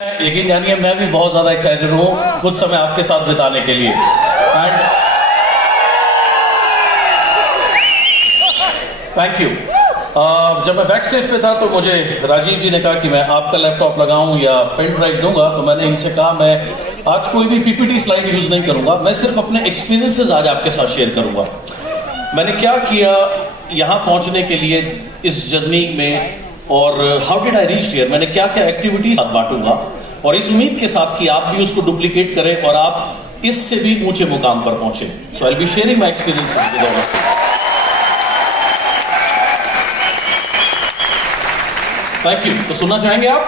यकीन जानिए मैं भी बहुत ज्यादा एक्साइटेड हूँ कुछ समय आपके साथ बिताने के लिए। And thank you. जब मैं बैक स्टेज पे था तो मुझे राजीव जी ने कहा कि मैं आपका लैपटॉप लगाऊं या पेन ड्राइव दूंगा, तो मैंने इनसे कहा मैं आज कोई भी पीपीटी स्लाइड यूज नहीं करूंगा, मैं सिर्फ अपने एक्सपीरियंसेस आज आपके साथ शेयर करूंगा। मैंने क्या किया यहाँ पहुंचने के लिए इस जर्नी में, और how did I reach here, मैंने क्या क्या एक्टिविटीज बांटूंगा, और इस उम्मीद के साथ कि आप भी उसको डुप्लीकेट करें और आप इससे भी ऊंचे मुकाम पर पहुंचे। So I will be sharing my experiences with all of you. Thank you. तो सुनना चाहेंगे आप?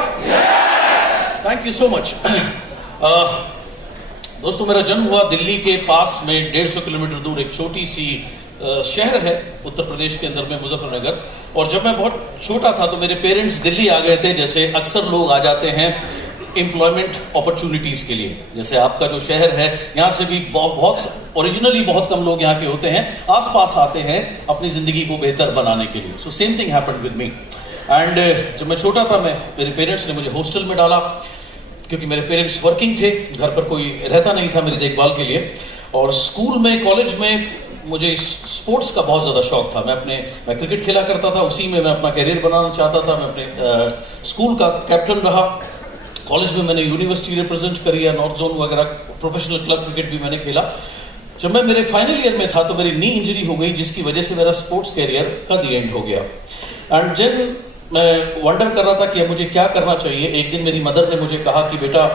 Thank you so much. दोस्तों, मेरा जन्म हुआ दिल्ली के पास में 150 किलोमीटर दूर एक छोटी सी शहर है उत्तर प्रदेश के अंदर में, मुजफ्फरनगर। और जब मैं बहुत छोटा था तो मेरे पेरेंट्स दिल्ली आ गए थे, जैसे अक्सर लोग आ जाते हैं एम्प्लॉयमेंट अपॉर्चुनिटीज के लिए। जैसे आपका जो शहर है, यहाँ से भी बहुत ओरिजिनली बहुत कम लोग यहाँ के होते हैं, आसपास आते हैं अपनी जिंदगी को बेहतर बनाने के लिए। So same thing happened with me. And जब मैं छोटा था, मेरे पेरेंट्स ने मुझे हॉस्टल में डाला, क्योंकि मेरे पेरेंट्स वर्किंग थे, घर पर कोई रहता नहीं था मेरी देखभाल के लिए। और स्कूल में, कॉलेज में मुझे स्पोर्ट्स का बहुत ज़्यादा शौक था। मैं क्रिकेट खेला करता था, उसी में मैं अपना कैरियर बनाना चाहता था। मैं अपने स्कूल का कैप्टन रहा। कॉलेज में मैंने यूनिवर्सिटी रिप्रेजेंट करी है, नॉर्थ जोन वगैरह, प्रोफेशनल क्लब क्रिकेट भी मैंने खेला। जब मैं मेरे फाइनल ईयर में था तो मेरी नी इंजरी हो गई, जिसकी वजह से मेरा स्पोर्ट्स कैरियर का दी एंड हो गया। एंड देन मैं वंडर कर रहा था कि अब मुझे क्या करना चाहिए। एक दिन मेरी मदर ने मुझे कहा कि बेटा,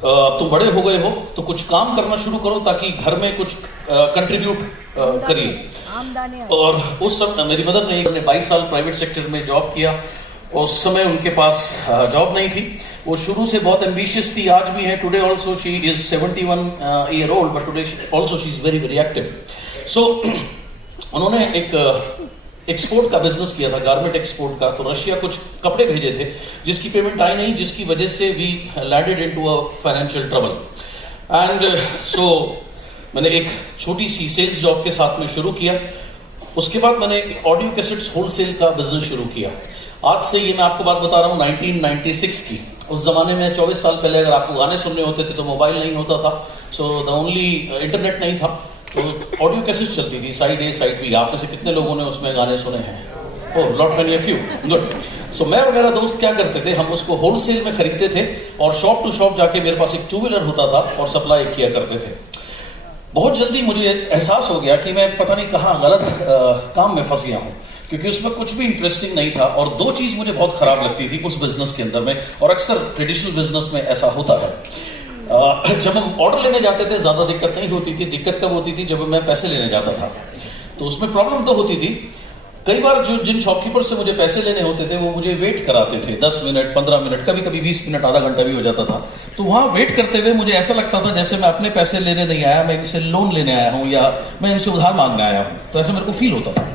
तुम बड़े हो गए हो तो कुछ काम करना शुरू करो ताकि घर में कुछ कंट्रीब्यूट करिए। और उस समय मेरी मदर ने 22 साल प्राइवेट सेक्टर में जॉब किया। उस समय उनके पास जॉब नहीं थी। वो शुरू से बहुत एम्बिशियस थी, आज भी है। Today also she is 71 year old, but today also she is very very active. So उन्होंने एक एक्सपोर्ट का बिजनेस किया था, गारमेंट एक्सपोर्ट का। तो रशिया कुछ कपड़े भेजे थे जिसकी पेमेंट आई नहीं, जिसकी वजह से we landed into a financial trouble. And so मैंने एक छोटी सी सेल्स जॉब के साथ में शुरू किया। उसके बाद मैंने ऑडियो कैसेट्स होलसेल का बिजनेस शुरू किया। आज से ये मैं आपको बात बता रहा हूँ 1996 की। उस जमाने में 24 साल पहले अगर आपको गाने सुनने होते थे तो मोबाइल नहीं होता था, सो द ओनली इंटरनेट नहीं था, तो ऑडियो कैसेट चलती थी, साइड ए साइड बी। आप में से कितने लोगों ने उसमें गाने सुने हैं? Oh, lot many of you, good. So मैं और मेरा दोस्त क्या करते थे, हम उसको होलसेल में खरीदते थे और शॉप टू शॉप जाके, मेरे पास एक 2 व्हीलर होता था, और सप्लाई किया करते थे। बहुत जल्दी मुझे एहसास हो गया कि मैं पता नहीं कहाँ गलत काम में फंस गया हूँ, क्योंकि उसमें कुछ भी इंटरेस्टिंग नहीं था। और 2 चीज़ मुझे बहुत खराब लगती थी उस बिजनेस के अंदर में, और अक्सर ट्रेडिशनल बिजनेस में ऐसा होता है। जब हम ऑर्डर लेने जाते थे ज़्यादा दिक्कत नहीं होती थी। दिक्कत कब होती थी? जब मैं पैसे लेने जाता था, तो उसमें प्रॉब्लम तो होती थी। कई बार जिन शॉपकीपर से मुझे पैसे लेने होते थे वो मुझे वेट कराते थे 10 मिनट, 15 मिनट, कभी कभी 20 मिनट, आधा घंटा भी हो जाता था। तो वहाँ वेट करते हुए मुझे ऐसा लगता था जैसे मैं अपने पैसे लेने नहीं आया, मैं इनसे लोन लेने आया हूँ या मैं इनसे उधार मांगने आया हूँ। तो ऐसा मेरे को फील होता था।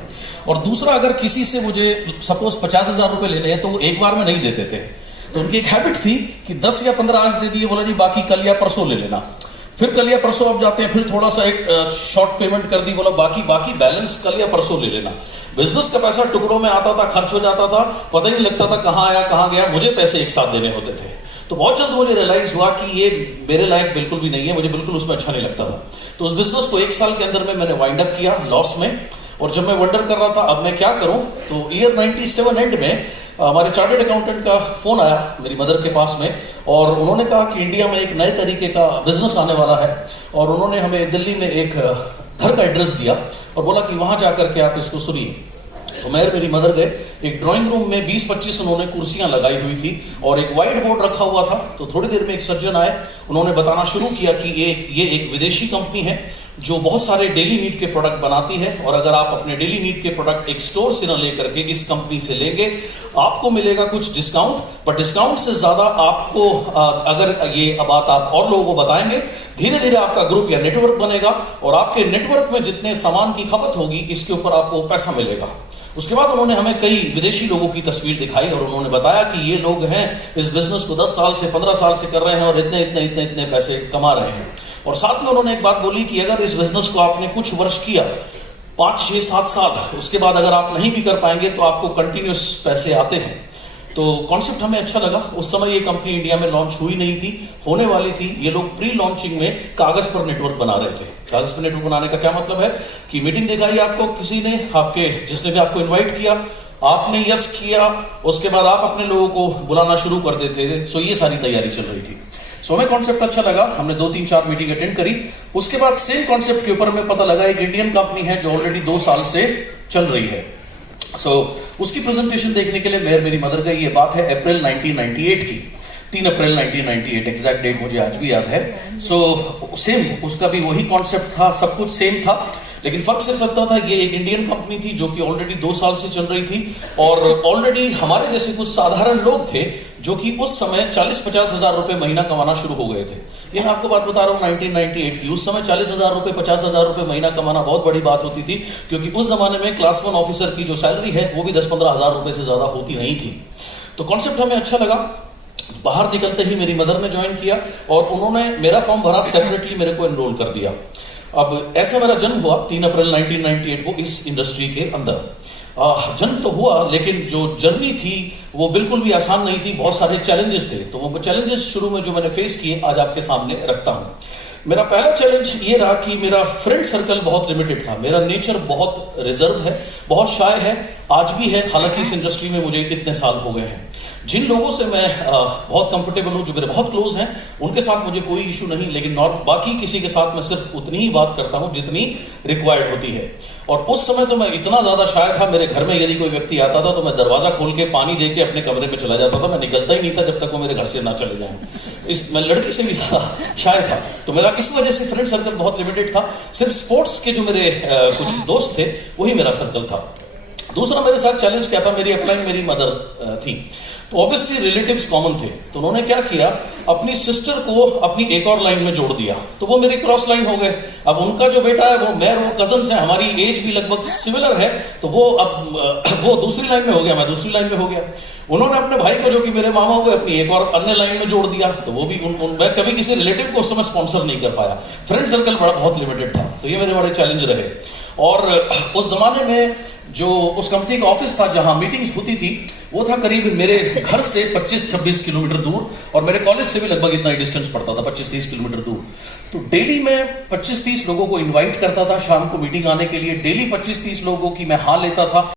और दूसरा, अगर किसी से मुझे सपोज 50,000 रुपये लेने हैं तो वो एक बार में नहीं देते थे। तो उनकी एक हैबिट थी कि 10 या 15 आज दे दिए, बोला जी बाकी कल या परसों ले लेना। फिर कल या परसों आप जाते हैं, फिर थोड़ा सा एक शॉर्ट पेमेंट कर दी, बोला बाकी बैलेंस कल या परसों ले लेना। बिजनेस का पैसा टुकड़ों में आता था, खर्च हो जाता था, पता ही नहीं लगता था कहाँ आया कहाँ गया। मुझे पैसे एक साथ देने होते थे। तो बहुत जल्द मुझे रियलाइज हुआ कि ये मेरे लायक बिल्कुल भी नहीं है, मुझे बिल्कुल उसमें अच्छा नहीं लगता था। तो उस बिजनेस को 1 साल के अंदर में मैंने वाइंड अप किया लॉस में। और जब मैं वंडर कर रहा था अब मैं क्या करूं, तो ईयर 97 एंड में हमारे चार्टर्ड अकाउंटेंट का फोन आया मेरी मदर के पास में, और उन्होंने कहा कि इंडिया में एक नए तरीके का बिजनेस आने वाला है। और उन्होंने हमें दिल्ली में एक घर का एड्रेस दिया और बोला कि वहां जाकर के आप इसको सुनिए। तो मैं और मेरी मदर गए। एक ड्राइंग रूम में 20-25 उन्होंने कुर्सियां लगाई हुई थी और एक व्हाइट बोर्ड रखा हुआ था। तो थोड़ी देर में एक सर्जन आए, उन्होंने बताना शुरू किया कि ये एक विदेशी कंपनी है जो बहुत सारे डेली नीड के प्रोडक्ट बनाती है, और अगर आप अपने डेली नीड के प्रोडक्ट एक स्टोर से ना लेकर के इस कंपनी से लेंगे, आपको मिलेगा कुछ डिस्काउंट, पर डिस्काउंट से ज्यादा आपको अगर ये बात आप और लोगों को बताएंगे, धीरे धीरे आपका ग्रुप या नेटवर्क बनेगा, और आपके नेटवर्क में जितने सामान की खपत होगी इसके ऊपर आपको पैसा मिलेगा। उसके बाद उन्होंने हमें कई विदेशी लोगों की तस्वीर दिखाई और उन्होंने बताया कि ये लोग हैं इस बिजनेस को 10 साल से 15 साल से कर रहे हैं और इतने पैसे कमा रहे हैं। और साथ में उन्होंने एक बात बोली कि अगर इस बिजनेस को आपने कुछ वर्ष किया, 5, 6, 7 साल, उसके बाद अगर आप नहीं भी कर पाएंगे तो आपको कंटिन्यूस पैसे आते हैं। तो कॉन्सेप्ट हमें अच्छा लगा। उस समय ये कंपनी इंडिया में लॉन्च हुई नहीं थी, होने वाली थी। ये लोग प्री लॉन्चिंग में कागज पर नेटवर्क बना रहे थे। कागज पर नेटवर्क बनाने का क्या मतलब है कि मीटिंग दिखाई आपको किसी ने, आपके जिसने भी आपको इन्वाइट किया, आपने यस किया, उसके बाद आप अपने लोगों को बुलाना शुरू कर देते थे। सो ये सारी तैयारी चल रही थी। सो हमें कॉन्सेप्ट अच्छा लगा, हमने 2-3-4 मीटिंग अटेंड करी। उसके बाद सेम कॉन्सेप्ट के ऊपर हमें पता लगा एक इंडियन कंपनी है जो ऑलरेडी 2 साल से चल रही है। उसकी प्रेजेंटेशन देखने के लिए मेरी मदर गई। ये बात है अप्रैल 1998 की, 3 अप्रैल 1998, एग्जैक्ट डेट मुझे आज भी याद है। सेम उसका भी वही कॉन्सेप्ट था, सब कुछ सेम था, लेकिन फर्क सिर्फ इतना था ये एक इंडियन कंपनी थी जो कि ऑलरेडी 2 साल से चल रही थी और ऑलरेडी हमारे जैसे कुछ साधारण लोग थे जो कि उस समय 40-50 हजार रुपए महीना कमाना शुरू हो गए थे। ये मैं आपको बात बता रहा हूँ 1998 की। उस समय 40,000 रुपए 50,000 रुपए महीना कमाना बहुत बड़ी बात होती थी, क्योंकि उस जमाने में क्लास 1 ऑफिसर की जो सैलरी है वो भी 10-15 हजार रुपए से ज्यादा होती नहीं थी। तो कॉन्सेप्ट हमें अच्छा लगा। बाहर निकलते ही मेरी मदर ने ज्वाइन किया और उन्होंने मेरा फॉर्म भरा, सेपरेटली मेरे को एनरोल कर दिया। अब ऐसा मेरा जन्म हुआ 3 अप्रैल 1998 को इस इंडस्ट्री के अंदर। जन्म तो हुआ, लेकिन जो जर्नी थी वो बिल्कुल भी आसान नहीं थी, बहुत सारे चैलेंजेस थे। तो वो चैलेंजेस शुरू में जो मैंने फेस किए आज आपके सामने रखता हूं। मेरा पहला चैलेंज ये रहा कि मेरा फ्रेंड सर्कल बहुत लिमिटेड था। मेरा नेचर बहुत रिजर्व है, बहुत शाय है, आज भी है, हालांकि इस इंडस्ट्री में मुझे इतने साल हो गए हैं। जिन लोगों से मैं बहुत कंफर्टेबल हूं, जो मेरे बहुत क्लोज हैं, उनके साथ मुझे कोई इशू नहीं, लेकिन बाकी किसी के साथ मैं सिर्फ उतनी ही बात करता हूं जितनी रिक्वायर्ड होती है। और उस समय तो मैं इतना ज्यादा शाय था, मेरे घर में यदि कोई व्यक्ति आता था तो मैं दरवाजा खोल के पानी दे के अपने कमरे में चला जाता था। मैं निकलता ही नहीं था जब तक वो मेरे घर से ना चले जाएं। मैं लड़की से भी ज्यादा शाय था। तो मेरा इस वजह से फ्रेंड सर्कल बहुत लिमिटेड था। सिर्फ स्पोर्ट्स के जो मेरे कुछ दोस्त थे वही मेरा सर्कल था। दूसरा मेरे साथ चैलेंज क्या था, मेरी अपलाइन मेरी मदर थी, तो ऑब्वियसली रिलेटिव्स कॉमन थे। तो उन्होंने क्या किया, अपनी सिस्टर को अपनी एक और लाइन में जोड़ दिया, तो वो मेरी क्रॉस लाइन हो गए। अब उनका जो बेटा है वो कजन्स है, हमारी एज भी लगभग सिमिलर है, तो वो अब वो दूसरी लाइन में हो गया, मैं दूसरी लाइन में हो गया। उन्होंने अपने भाई को, जो कि मेरे मामा हुए, अपनी एक और अन्य लाइन में जोड़ दिया, तो वो भी मैं कभी किसी रिलेटिव को उस समय स्पॉन्सर नहीं कर पाया। फ्रेंड सर्कल बड़ा बहुत लिमिटेड था। तो ये मेरे बड़े चैलेंज रहे। और उस जमाने में जो उस कंपनी का ऑफिस था जहां मीटिंग्स होती थी वो था करीब मेरे घर से 25-26 किलोमीटर दूर, और मेरे कॉलेज से भी लगभग इतना ही डिस्टेंस पड़ता था, 25-30 किलोमीटर दूर। तो डेली मैं 25-30 लोगों को इनवाइट करता था शाम को मीटिंग आने के लिए। डेली 25-30 लोगों की मैं हाँ लेता था।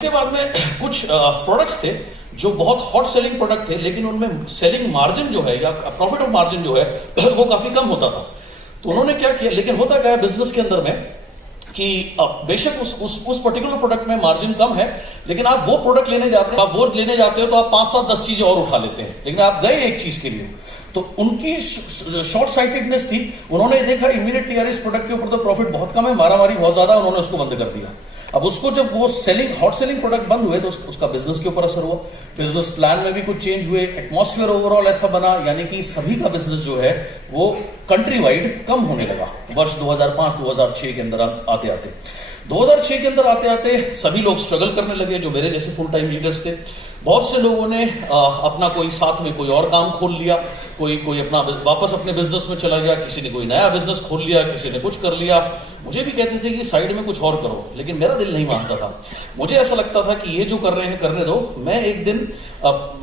उसके बाद में कुछ प्रोडक्ट्स थे जो बहुत हॉट सेलिंग प्रोडक्ट थे, लेकिन उनमें सेलिंग मार्जिन जो है या प्रॉफिट ऑफ मार्जिन जो है वो काफी कम होता था। तो उन्होंने क्या किया, लेकिन होता क्या है बिजनेस के अंदर में कि बेशक उस पर्टिकुलर प्रोडक्ट में मार्जिन कम है, लेकिन आप वो प्रोडक्ट लेने जाते हैं, आप वो लेने जाते हो तो आप 5, 7, 10 चीजें और उठा लेते हैं, लेकिन आप गए एक चीज के लिए। तो उनकी शॉर्ट साइटेडनेस थी, उन्होंने देखा इमीडिएटली यार इस प्रोडक्ट के ऊपर तो प्रॉफिट बहुत कम है, मारामारी बहुत ज्यादा, उन्होंने उसको बंद कर दिया। अब उसको जब वो हॉट सेलिंग प्रोडक्ट बंद हुए तो उसका बिजनेस के ऊपर असर हुआ, बिजनेस प्लान में भी कुछ चेंज हुए, एटमॉस्फेयर ओवरऑल ऐसा बना, यानी कि सभी का बिजनेस जो है वो कंट्री वाइड कम होने लगा वर्ष 2005-2006 के अंदर आते आते। 2006 के अंदर आते आते सभी लोग स्ट्रगल करने लगे, जो मेरे जैसे फुल टाइम लीडर्स थे। बहुत से लोगों ने अपना कोई साथ में कोई और काम खोल लिया, कोई अपना वापस अपने बिजनेस में चला गया, किसी ने कोई नया बिजनेस खोल लिया, किसी ने कुछ कर लिया। मुझे भी कहते थे कि साइड में कुछ और करो, लेकिन मेरा दिल नहीं मानता था। मुझे ऐसा लगता था कि ये जो कर रहे हैं करने दो, मैं एक दिन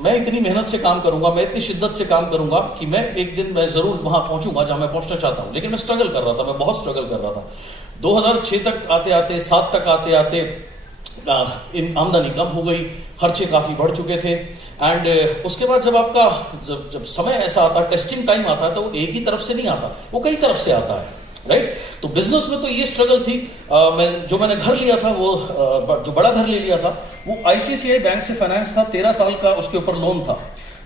मैं इतनी मेहनत से काम करूंगा, मैं इतनी शिद्दत से काम करूंगा कि मैं एक दिन मैं जरूर वहां पहुंचूंगा जहां मैं पहुंचना चाहता हूं। लेकिन मैं स्ट्रगल कर रहा था, मैं बहुत स्ट्रगल कर रहा था। 2006 तक आते आते 7 तक आते आते आमदनी कम हो गई, खर्चे काफी बढ़ चुके थे। एंड उसके बाद जब आपका जब समय ऐसा आता है, टेस्टिंग टाइम आता है, तो वो एक ही तरफ से नहीं आता, वो कई तरफ से आता है, राइट। तो बिजनेस में तो ये स्ट्रगल थी। मैंने घर लिया था, वो जो बड़ा घर ले लिया था वो आईसीआईसीआई बैंक से फाइनेंस था, 13 साल का उसके ऊपर लोन था।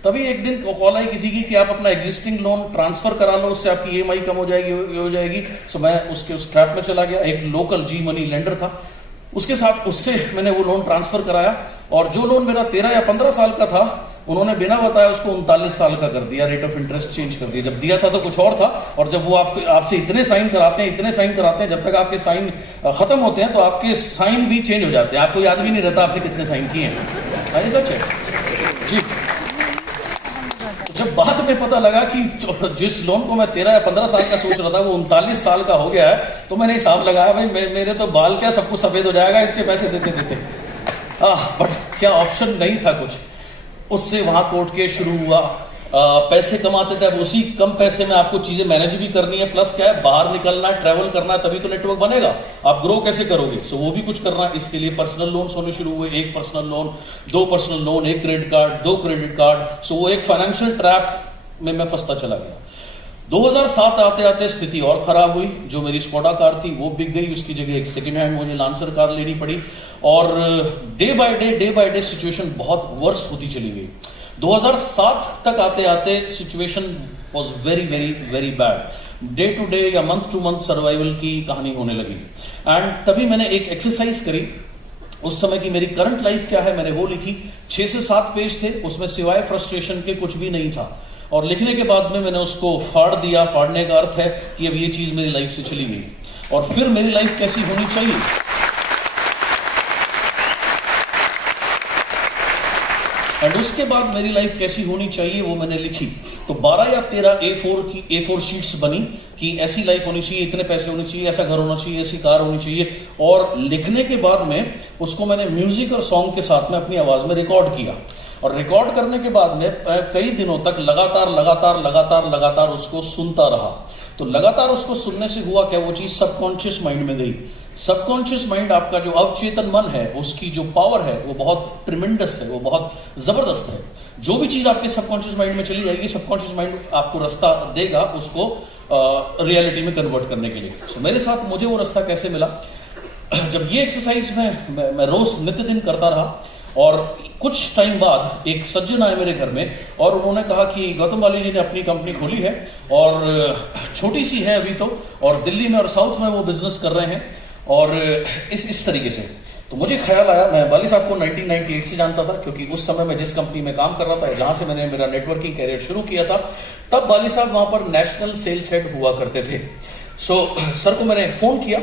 तभी एक दिन कॉल आई किसी की कि आप अपना एग्जिस्टिंग लोन ट्रांसफर करा लो, उससे आपकी ईएमआई कम हो जाएगी, हो जाएगी। सो मैं उस ट्रैप में चला गया। एक लोकल जी मनी लेंडर था, उसके साथ उससे मैंने वो लोन ट्रांसफर कराया, और जो लोन मेरा 13 या 15 साल का था, उन्होंने बिना बताया उसको 39 साल का कर दिया, रेट ऑफ इंटरेस्ट चेंज कर दिया। जब दिया था तो कुछ और था, और जब वो आपसे इतने साइन कराते हैं, जब तक आपके साइन खत्म होते हैं तो आपके साइन भी चेंज हो जाते हैं, आपको याद भी नहीं रहता आपने कितने साइन किए हैं। सच है जी। जब बाद में पता लगा कि जिस लोन को मैं 13 या 15 साल का सोच रहा था वो 39 साल का हो गया है, तो मैंने हिसाब लगाया, भाई मेरे तो बाल क्या सब कुछ सफेद हो जाएगा इसके पैसे देते देते। बट क्या ऑप्शन नहीं था कुछ। उससे वहां कोर्ट केस शुरू हुआ, पैसे कमाते थे, अब उसी कम पैसे में आपको चीजें मैनेज भी करनी है, प्लस क्या है बाहर निकलना है, ट्रैवल करना है, तभी तो नेटवर्क बनेगा, आप ग्रो कैसे करोगे। सो वो भी कुछ करना है। इसके लिए पर्सनल लोन्स होने शुरू हुए, 1 personal loan, 2 personal loan, 1 credit card, 2 credit card. So वो एक फाइनेंशियल ट्रैप में मैं फंसता चला गया। 2007 आते आते स्थिति और खराब हुई। जो मेरी स्कोडा कार थी वो बिक गई, उसकी जगह एक सेकेंड हैंड मुझे लांसर कार लेनी पड़ी, और डे बाय डे सिचुएशन बहुत वर्स होती चली गई। 2007 तक आते आते situation was very very very bad. Day to day या मंथ टू मंथ सर्वाइवल की कहानी होने लगी। एंड तभी मैंने एक एक्सरसाइज करी। उस समय की मेरी करंट लाइफ क्या है मैंने वो लिखी। 6 से 7 पेज थे, उसमें सिवाय फ्रस्ट्रेशन के कुछ भी नहीं था। और लिखने के बाद में मैंने उसको फाड़ दिया। फाड़ने का अर्थ है कि अब ये चीज मेरी लाइफ से चली गई, और फिर मेरी लाइफ कैसी होनी चाहिए। एंड उसके बाद मेरी लाइफ कैसी होनी चाहिए वो मैंने लिखी। तो 12 या 13 A4 शीट्स बनी कि ऐसी लाइफ होनी चाहिए, इतने पैसे होने चाहिए, ऐसा घर होना चाहिए, ऐसी कार होनी चाहिए। और लिखने के बाद में उसको मैंने म्यूजिक और सॉन्ग के साथ में अपनी आवाज में रिकॉर्ड किया। और रिकॉर्ड करने के बाद में कई दिनों तक लगातार उसको सुनता रहा। तो लगातार उसको सुनने से हुआ क्या, वो चीज सबकॉन्शियस माइंड में गई। सबकॉन्शियस माइंड, आपका जो अवचेतन मन है, उसकी जो पावर है वो बहुत ट्रिमेंडस है, वो बहुत जबरदस्त है। जो भी चीज आपके सबकॉन्शियस माइंड में चली जाएगी, सबकॉन्शियस माइंड आपको रास्ता देगा उसको रियलिटी में कन्वर्ट करने के लिए। So, मेरे साथ मुझे वो रास्ता कैसे मिला, जब ये एक्सरसाइज मैं रोज नित्य दिन करता रहा। और कुछ टाइम बाद एक सज्जन आए मेरे घर में, और उन्होंने कहा कि गौतम वाली जी ने अपनी कंपनी खोली है, और छोटी सी है अभी तो, और दिल्ली में और साउथ में वो बिजनेस कर रहे हैं, और इस तरीके से। तो मुझे ख्याल आया, मैं वाली साहब को 1998 से जानता था, क्योंकि उस समय मैं जिस कंपनी में काम कर रहा था, जहां से मैंने मेरा नेटवर्किंग कैरियर शुरू किया था, तब वाली साहब वहां पर नेशनल सेल्स हेड हुआ करते थे। सो सर को मैंने फोन किया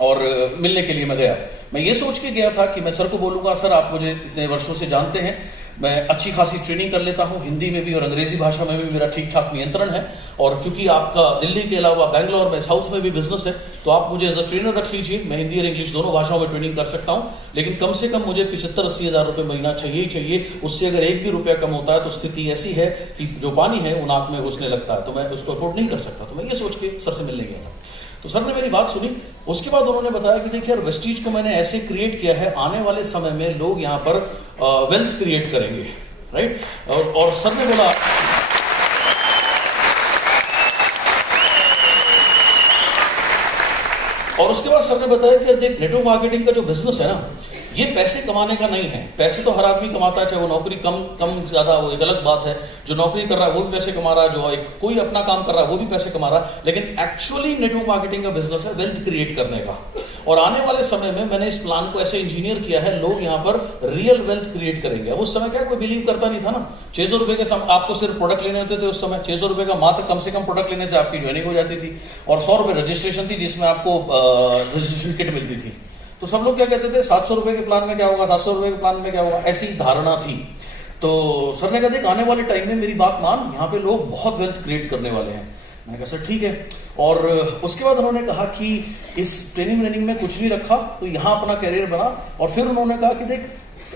और मिलने के लिए मैं गया। मैं ये सोच के गया था कि मैं सर को बोलूंगा, सर आप मुझे इतने वर्षों से जानते हैं, मैं अच्छी खासी ट्रेनिंग कर लेता हूं, हिंदी में भी और अंग्रेजी भाषा में भी मेरा ठीक ठाक नियंत्रण है, और क्योंकि आपका दिल्ली के अलावा बैंगलोर में साउथ में भी बिजनेस है, तो आप मुझे एज अ ट्रेनर रख लीजिए। मैं हिंदी और इंग्लिश दोनों भाषाओं में ट्रेनिंग कर सकता हूं, लेकिन कम से कम मुझे 75-80 हज़ार रुपये महीना चाहिए ही चाहिए। उससे अगर 1 भी रुपया कम होता है तो स्थिति ऐसी है कि जो पानी है वो नाक में घुसने लगता है, तो मैं उसको अफोर्ड नहीं कर सकता। तो मैं ये सोच के सर से मिलने गया था। तो तो सर ने मेरी बात सुनी। उसके बाद उन्होंने बताया कि देखिए यार, वेस्टीज को मैंने ऐसे क्रिएट किया है, आने वाले समय में लोग यहाँ पर वेल्थ क्रिएट करेंगे, राइट। और सर ने बोला और उसके बाद सर ने बताया कि देख, नेटवर्क मार्केटिंग का जो बिजनेस है ना, ये पैसे कमाने का नहीं है। पैसे तो हर आदमी कमाता है, चाहे वो नौकरी कम ज्यादा, वो एक अलग बात है। जो नौकरी कर रहा है वो भी पैसे कमा रहा है, जो कोई अपना काम कर रहा है वो भी पैसे कमा रहा है। लेकिन एक्चुअली नेटवर्क मार्केटिंग का बिजनेस है वेल्थ क्रिएट करने का। और आने वाले समय में मैंने इस प्लान को ऐसे इंजीनियर किया है, लोग यहाँ पर रियल वेल्थ क्रिएट करेंगे। अब उस समय क्या कोई बिलीव करता नहीं था ना। 600 रुपए के आपको सिर्फ प्रोडक्ट लेने होते थे उस समय। 600 रुपए का मात्र कम से कम प्रोडक्ट लेने से आपकी ज्वाइनिंग हो जाती थी, और 100 रुपए रजिस्ट्रेशन थी, जिसमें आपको रजिस्ट्रेशन किट मिलती थी। तो सब लोग क्या कहते थे, 700 रुपए के प्लान में क्या होगा, 700 रुपए के प्लान में क्या होगा, ऐसी धारणा थी। तो सर ने कहा देख, आने वाले टाइम में मेरी बात मान, यहाँ पे लोग बहुत वेल्थ क्रिएट करने वाले हैं। मैंने कहा सर ठीक है। और उसके बाद उन्होंने कहा कि इस ट्रेनिंग में कुछ नहीं रखा, तो यहाँ अपना कैरियर बना। और फिर उन्होंने कहा कि देख,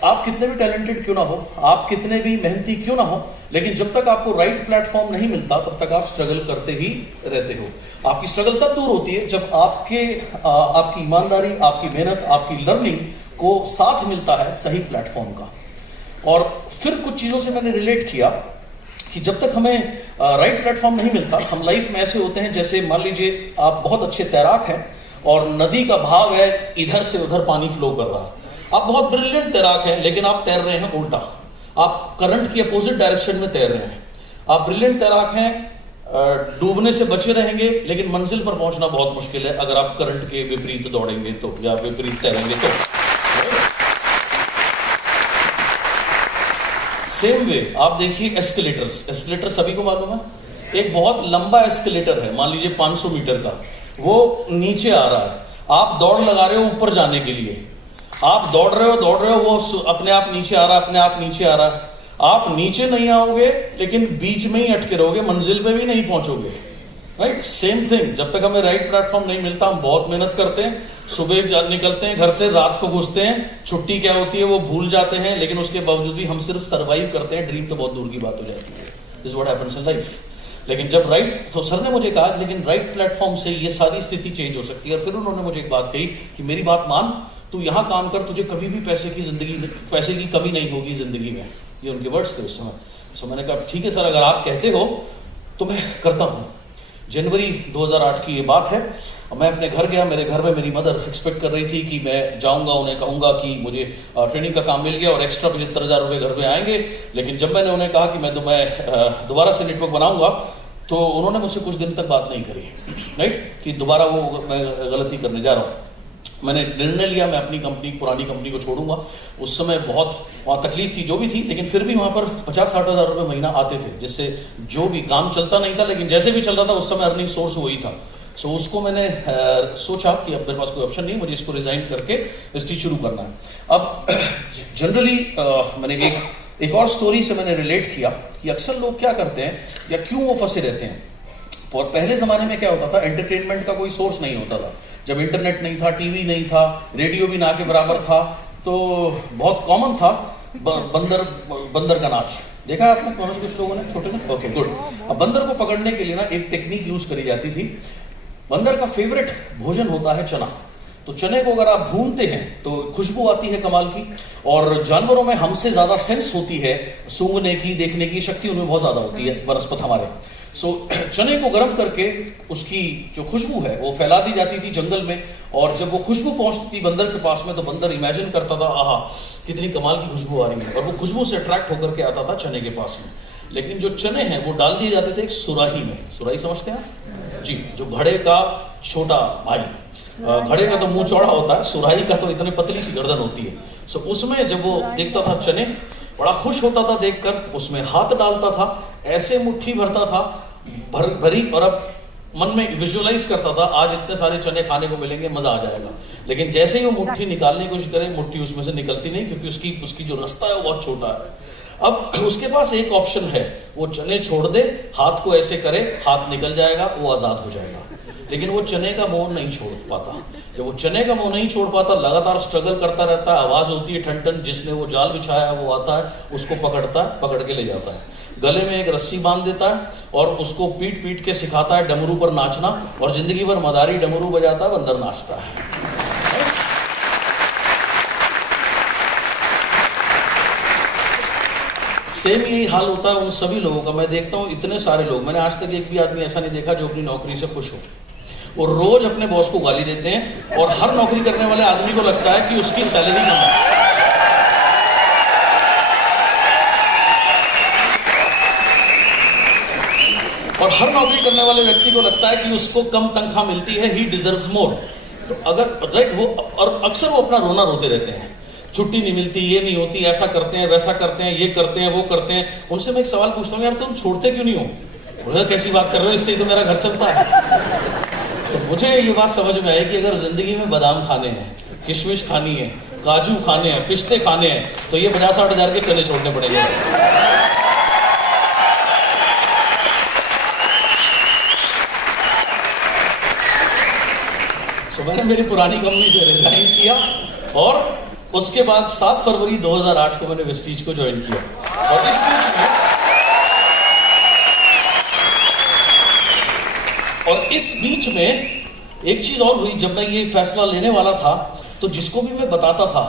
आप कितने भी टैलेंटेड क्यों ना हो, आप कितने भी मेहनती क्यों ना हो, लेकिन जब तक आपको राइट प्लेटफॉर्म नहीं मिलता तब तक आप स्ट्रगल करते ही रहते हो। आपकी स्ट्रगल तब दूर होती है जब आपकी ईमानदारी, आपकी मेहनत, आपकी लर्निंग को साथ मिलता है सही प्लेटफॉर्म का। और फिर कुछ चीजों से मैंने रिलेट किया कि जब तक हमें राइट प्लेटफॉर्म नहीं मिलता, हम लाइफ में ऐसे होते हैं जैसे मान लीजिए आप बहुत अच्छे तैराक हैं और नदी का बहाव है, इधर से उधर पानी फ्लो कर रहा है। आप बहुत ब्रिलियंट तैराक हैं, लेकिन आप तैर रहे हैं उल्टा, आप करंट की अपोजिट डायरेक्शन में तैर रहे हैं। आप ब्रिलियंट तैराक हैं, डूबने से बचे रहेंगे, लेकिन मंजिल पर पहुंचना बहुत मुश्किल है अगर आप करंट के विपरीत दौड़ेंगे तो, या विपरीत तैरेंगे तो। सेम वे आप देखिए एस्केलेटर सभी को मालूम है। एक बहुत लंबा एस्केलेटर है, मान लीजिए 500 मीटर का, वो नीचे आ रहा है। आप दौड़ लगा रहे हो ऊपर जाने के लिए, आप दौड़ रहे हो, वो अपने आप नीचे आ रहा है। आप नीचे नहीं आओगे, लेकिन बीच में ही अटके रहोगे, मंजिल पे भी नहीं पहुंचोगे, राइट। सेम थिंग, जब तक हमें राइट प्लेटफॉर्म नहीं मिलता, हम बहुत मेहनत करते हैं, सुबह निकलते हैं घर से, रात को घुसते हैं, छुट्टी क्या होती है वो भूल जाते हैं, लेकिन उसके बावजूद भी हम सिर्फ सर्वाइव करते हैं। ड्रीम तो बहुत दूर की बात हो जाती है। This what happens in life. लेकिन जब तो सर ने मुझे कहा लेकिन राइट प्लेटफॉर्म से ये सारी स्थिति चेंज हो सकती है। और फिर उन्होंने मुझे एक बात कही कि मेरी बात मान, तू यहां काम कर, तुझे कभी भी पैसे की कमी नहीं होगी जिंदगी में। ये उनके वर्ड्स थे उस समय। सो मैंने कहा ठीक है सर, अगर आप कहते हो तो मैं करता हूं। जनवरी 2008 की ये बात है। मैं अपने घर गया, मेरे घर में मेरी मदर एक्सपेक्ट कर रही थी कि मैं जाऊंगा, उन्हें कहूंगा कि मुझे ट्रेनिंग का काम मिल गया और एक्स्ट्रा 75,000 रुपये घर में आएंगे। लेकिन जब मैंने उन्हें कहा कि मैं दोबारा से नेटवर्क बनाऊंगा, तो उन्होंने मुझसे कुछ दिन तक बात नहीं करी, राइट, कि दोबारा वो मैं गलती करने जा रहा हूँ। मैंने निर्णय लिया, मैं अपनी पुरानी कंपनी को छोड़ूंगा। उस समय बहुत वहाँ तकलीफ थी, जो भी थी, लेकिन फिर भी वहाँ पर 50-60 हज़ार रुपये महीना आते थे, जिससे जो भी काम चलता नहीं था, लेकिन जैसे भी चल रहा था उस समय अर्निंग सोर्स वही था। सो उसको मैंने सोचा कि अब मेरे पास कोई ऑप्शन नहीं, मुझे इसको रिजाइन करके इसकी शुरू करना है। अब जनरली मैंने एक और स्टोरी से मैंने रिलेट किया कि अक्सर लोग क्या करते हैं या क्यों वो फंसे रहते हैं। और पहले जमाने में क्या होता था, एंटरटेनमेंट का कोई सोर्स नहीं होता था। जब इंटरनेट नहीं था, टीवी नहीं था, रेडियो भी ना के बराबर था, तो बहुत कॉमन था बंदर का नाच। देखा आपने कुछ लोगों ने, छोटे ने? Okay good. अब बंदर को पकड़ने के लिए ना एक टेक्निक यूज करी जाती थी। बंदर का फेवरेट भोजन होता है चना। तो चने को अगर आप भूनते हैं तो खुशबू आती है कमाल की। और जानवरों में हमसे ज्यादा सेंस होती है, सूंघने की, देखने की शक्ति उनमें बहुत ज्यादा होती है वनस्पत हमारे। सो चने को गर्म करके उसकी जो खुशबू है वो फैला दी जाती थी जंगल में। और जब वो खुशबू पहुंचती बंदर के पास में, तो बंदर इमेजिन करता था, आहा कितनी कमाल की खुशबू आ रही है, और वो खुशबू से अट्रैक्ट होकर के आता था चने के पास में। लेकिन जो चने हैं वो डाल दिए जाते थे एक सुराही में। सुराही समझते हैं जी, जो घड़े का छोटा भाई। घड़े का तो मुंह चौड़ा होता है, सुराही का तो इतने पतली सी गर्दन होती है। सो उसमें जब वो देखता था चने, बड़ा खुश होता था देखकर, उसमें हाथ डालता था, ऐसे मुट्ठी भरता था भरी, और अब मन में विजुअलाइज करता था आज इतने सारे चने खाने को मिलेंगे, मजा आ जाएगा। लेकिन जैसे ही वो मुट्ठी निकालने की कोशिश करे, मुट्ठी उसमें से निकलती नहीं, क्योंकि उसकी जो रास्ता है वो बहुत छोटा है। अब उसके पास एक ऑप्शन है, वो चने छोड़ दे, हाथ को ऐसे करे, हाथ निकल जाएगा, वो आजाद हो जाएगा। लेकिन वो चने का मोह नहीं छोड़ पाता। जब वो चने का मोह नहीं छोड़ पाता, लगातार स्ट्रगल करता रहता है, आवाज होती है ठन ठन, जिसने वो जाल बिछाया है वो आता है, उसको पकड़ता है, पकड़ के ले जाता है। गले में एक रस्सी बांध देता है और उसको पीट पीट के सिखाता है डमरू पर नाचना, और जिंदगी भर मदारी डमरू बजाता है, बंदर नाचता है। सेम यही हाल होता है उन सभी लोगों का। मैं देखता हूं इतने सारे लोग, मैंने आज तक एक भी आदमी ऐसा नहीं देखा जो अपनी नौकरी से खुश हो, और रोज अपने बॉस को गाली देते हैं, और हर नौकरी करने वाले आदमी को लगता है कि उसकी सैलरी कम है। और हर नौकरी करने वाले व्यक्ति को लगता है कि उसको कम तनख्वाह मिलती है, ही डिजर्व्स मोर। तो अगर राइट वो, और अक्सर वो अपना रोना रोते रहते हैं, छुट्टी नहीं मिलती, ये नहीं होती, ऐसा करते हैं, वैसा करते हैं, ये करते हैं, वो करते हैं। उनसे मैं एक सवाल पूछता हूँ, यार तुम छोड़ते क्यों नहीं हो? बोले कैसी बात कर रहे हो, इससे ही तो मेरा घर चलता है। तो मुझे ये बात समझ में आई कि अगर जिंदगी में बादाम खाने हैं, किशमिश खानी है, काजू खाने हैं, पिस्ते खाने हैं, तो ये 50-60 हजार के चने छोड़ने पड़ेंगे। तो मैंने मेरी पुरानी कंपनी से रिजाइन किया, और उसके बाद 7 फरवरी 2008 को मैंने वेस्टीज को ज्वाइन किया। और इस बीच में एक चीज और हुई। जब मैं ये फैसला लेने वाला था तो जिसको भी मैं बताता था,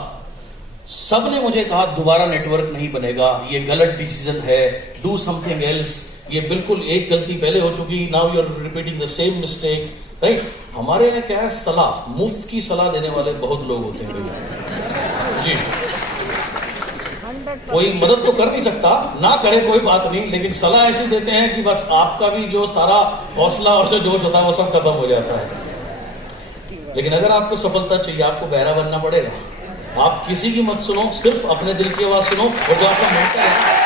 सब ने मुझे कहा दोबारा नेटवर्क नहीं बनेगा, ये गलत डिसीजन है, डू समथिंग एल्स, ये बिल्कुल एक गलती पहले हो चुकी, now you are repeating the same mistake. Right, हमारे यहाँ क्या है, सलाह, मुफ्त की सलाह देने वाले बहुत लोग होते हैं जी। कोई मदद तो कर नहीं सकता, ना करे कोई बात नहीं, लेकिन सलाह ऐसी देते हैं कि बस आपका भी जो सारा हौसला और जो जोश होता है वो सब खत्म हो जाता है। लेकिन अगर आपको सफलता चाहिए, आपको बहरा बनना पड़ेगा। आप किसी की मत सुनो, सिर्फ अपने दिल की आवाज सुनो, और जो आपका मिलता है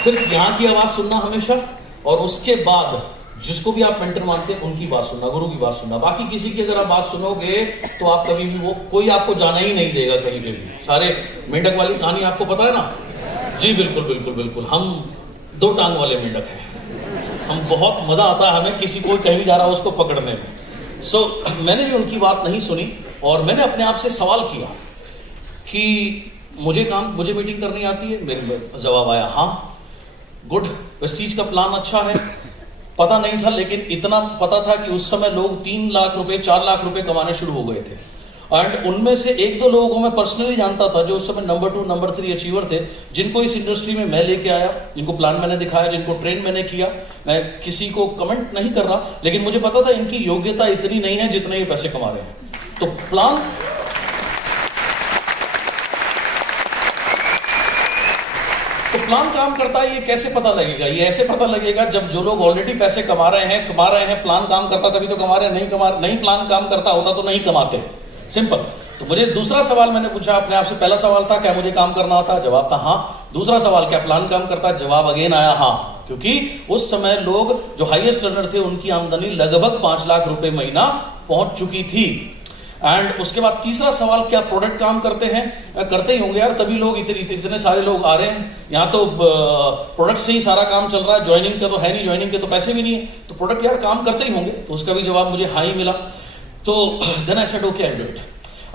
सिर्फ यहाँ की आवाज सुनना हमेशा, और उसके बाद जिसको भी आप मेंटर मानते हैं उनकी बात सुनना, गुरु की बात सुनना। बाकी किसी की अगर आप बात सुनोगे तो आप कभी भी, वो कोई आपको जाना ही नहीं देगा कहीं पे भी। सारे मेंढक वाली कहानी आपको पता है ना जी? बिल्कुल बिल्कुल बिल्कुल, हम 2 टांग वाले मेंढक हैं। हम बहुत मजा आता है हमें किसी को कहीं भी जा रहा हो उसको पकड़ने में। सो मैंने भी उनकी बात नहीं सुनी, और मैंने अपने आप से सवाल किया कि मुझे मीटिंग करनी आती है? मेरे जवाब आया हाँ। गुड, वेस्टीज का प्लान अच्छा है। पता नहीं था, लेकिन इतना पता था कि उस समय लोग 3 लाख रुपए 4 लाख रुपए कमाने शुरू हो गए थे। एंड उनमें से 1-2 लोगों को मैं पर्सनली जानता था जो उस समय नंबर 2 नंबर 3 अचीवर थे, जिनको इस इंडस्ट्री में मैं लेके आया, जिनको प्लान मैंने दिखाया, जिनको ट्रेन मैंने किया। मैं किसी को कमेंट नहीं कर रहा, लेकिन मुझे पता था इनकी योग्यता इतनी नहीं है जितने ये पैसे कमा रहे हैं। तो प्लान काम करता है। ये कैसे पता लगेगा? ये ऐसे पता लगेगा जब जो लोग ऑलरेडी पैसे कमा रहे हैं, प्लान काम करता तभी तो कमा रहे हैं, नहीं प्लान काम करता होता तो नहीं कमाते। सिंपल। तो मुझे दूसरा सवाल मैंने पूछा अपने आप से। पहला सवाल था क्या मुझे काम करना आता? जवाब था हाँ। दूसरा सवाल क्या प्लान काम करता? जवाब अगेन आया हाँ, क्योंकि उस समय लोग जो हाईएस्ट अर्नर थे उनकी आमदनी लगभग 5 लाख रुपए महीना पहुंच चुकी थी। एंड उसके बाद तीसरा सवाल, क्या प्रोडक्ट काम करते हैं? करते ही होंगे यार, तभी लोग इतने सारे लोग आ रहे हैं यहाँ। तो प्रोडक्ट से ही सारा काम चल रहा है, ज्वाइनिंग का तो है नहीं, ज्वाइनिंग के तो पैसे भी नहीं है, तो प्रोडक्ट यार काम करते ही होंगे। तो उसका भी जवाब मुझे हाँ ही मिला। तो then I said okay I do it.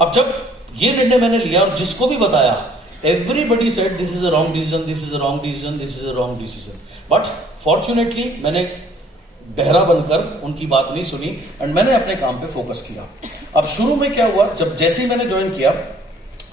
अब जब ये निर्णय मैंने लिया और जिसको भी बताया, everybody said this is a wrong decision, this is a wrong decision, this is a wrong decision. But fortunately मैंने बहरा बनकर उनकी बात नहीं सुनी एंड मैंने अपने काम पे फोकस किया। अब शुरू में क्या हुआ, जब जैसे ही मैंने ज्वाइन किया,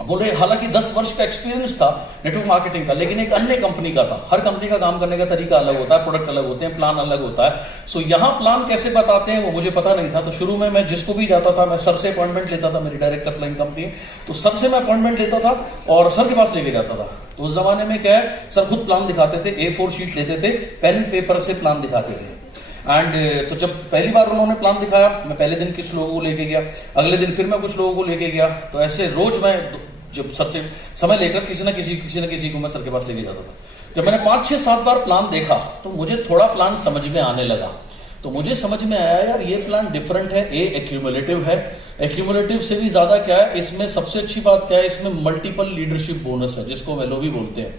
बोले हालांकि 10 वर्ष का एक्सपीरियंस था नेटवर्क मार्केटिंग का, लेकिन एक अन्य कंपनी का था। हर कंपनी का काम करने का तरीका अलग होता है, प्रोडक्ट अलग होते हैं, प्लान अलग होता है। सो यहाँ प्लान कैसे बताते हैं वो मुझे पता नहीं था। तो शुरू में मैं जिसको भी जाता था, मैं सर से अपॉइंटमेंट लेता था, मेरी डायरेक्ट अपलाइन कंपनी है, तो सर से मैं अपॉइंटमेंट लेता था और सर के पास लेके जाता था। तो उस जमाने में क्या है, सर खुद प्लान दिखाते थे, A4 शीट लेते थे, पेन पेपर से प्लान दिखाते थे। एंड तो जब पहली बार उन्होंने प्लान दिखाया, मैं पहले दिन कुछ लोगों को लेके गया, अगले दिन फिर मैं कुछ लोगों को लेके गया। तो ऐसे रोज मैं जब सर से समय लेकर किसी न किसी को मैं सर के पास लेके जाता था। जब मैंने 5, 6, 7 बार प्लान देखा तो मुझे थोड़ा प्लान समझ में आने लगा। तो मुझे समझ में आया यार ये प्लान डिफरेंट है, ये एक्यूमुलेटिव है। एक्यूमुलेटिव से भी ज्यादा क्या है, इसमें सबसे अच्छी बात क्या है, इसमें मल्टीपल लीडरशिप बोनस है, जिसको वेलो भी बोलते हैं।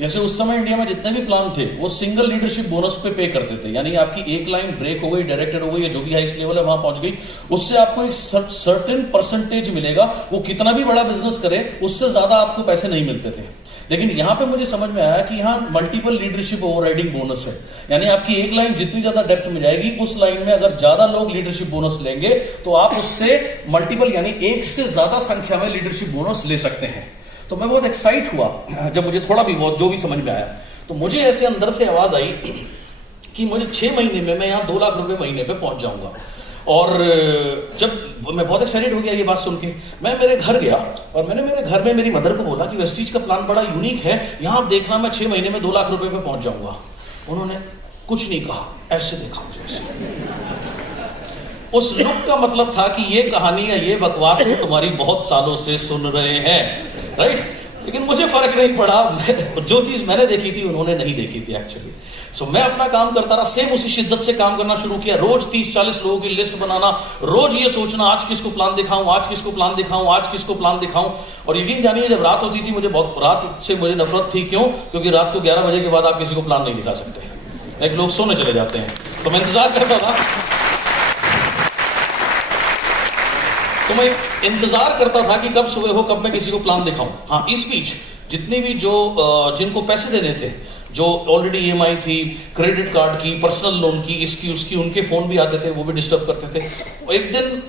जैसे उस समय इंडिया में जितने भी प्लान थे वो सिंगल लीडरशिप बोनस पे करते थे, यानी आपकी एक लाइन ब्रेक हो गई, डायरेक्टर हो गई, या जो भी हाईएस्ट लेवल है वहां पहुंच गई, उससे आपको एक सर्टेन परसेंटेज मिलेगा। वो कितना भी बड़ा बिजनेस करे उससे ज्यादा आपको पैसे नहीं मिलते थे। लेकिन यहां पे मुझे समझ में आया कि यहां मल्टीपल लीडरशिप ओवरराइडिंग बोनस है, यानी आपकी एक लाइन जितनी ज्यादा डेप्थ में जाएगी उस लाइन में अगर ज्यादा लोग लीडरशिप बोनस लेंगे तो आप उससे मल्टीपल यानी एक से ज्यादा संख्या में लीडरशिप बोनस ले सकते हैं। तो मैं बहुत एक्साइट हुआ जब मुझे थोड़ा भी बहुत जो भी समझ में आया। तो मुझे ऐसे अंदर से आवाज आई कि मुझे 6 महीने में मैं यहाँ 2 लाख रुपए महीने पे पहुंच जाऊंगा। और जब मैं बहुत एक्साइटेड हो गया ये बात सुन के, मैं मेरे घर गया और मैंने मेरे घर में मेरी मदर को बोला कि वेस्टीज का प्लान बड़ा यूनिक है, यहाँ देखना मैं 6 महीने में 2 लाख रुपए पे पहुंच जाऊंगा। उन्होंने कुछ नहीं कहा, ऐसे देखा मुझे। उस लुक का मतलब था कि ये कहानी या ये बकवास तो तुम्हारी बहुत सालों से सुन रहे हैं, राइट? लेकिन मुझे फर्क नहीं पड़ा, जो चीज मैंने देखी थी उन्होंने नहीं देखी थी एक्चुअली। सो मैं अपना काम करता रहा, सेम उसी शिद्दत से काम करना शुरू किया। रोज 30-40 लोगों की लिस्ट बनाना, रोज ये सोचना आज किसको प्लान दिखाऊं, आज किसको प्लान दिखाऊं, आज किसको प्लान दिखाऊं। और यकीन जानिए जब रात होती थी मुझे बहुत, रात से मुझे नफरत थी। क्यों? क्योंकि रात को 11 बजे के बाद आप किसी को प्लान नहीं दिखा सकते, एक लोग सोने चले जाते हैं। तो मैं इंतजार करता था, तो मैं इंतजार करता था कि कब सुबह हो, कब मैं किसी को प्लान दिखाऊं। हाँ, इस बीच जितने भी जो जिनको पैसे देने थे, जो ऑलरेडी ईएमआई थी, क्रेडिट कार्ड की, पर्सनल लोन की, इसकी उसकी, उनके फोन भी आते थे, वो भी डिस्टर्ब करते थे। एक दिन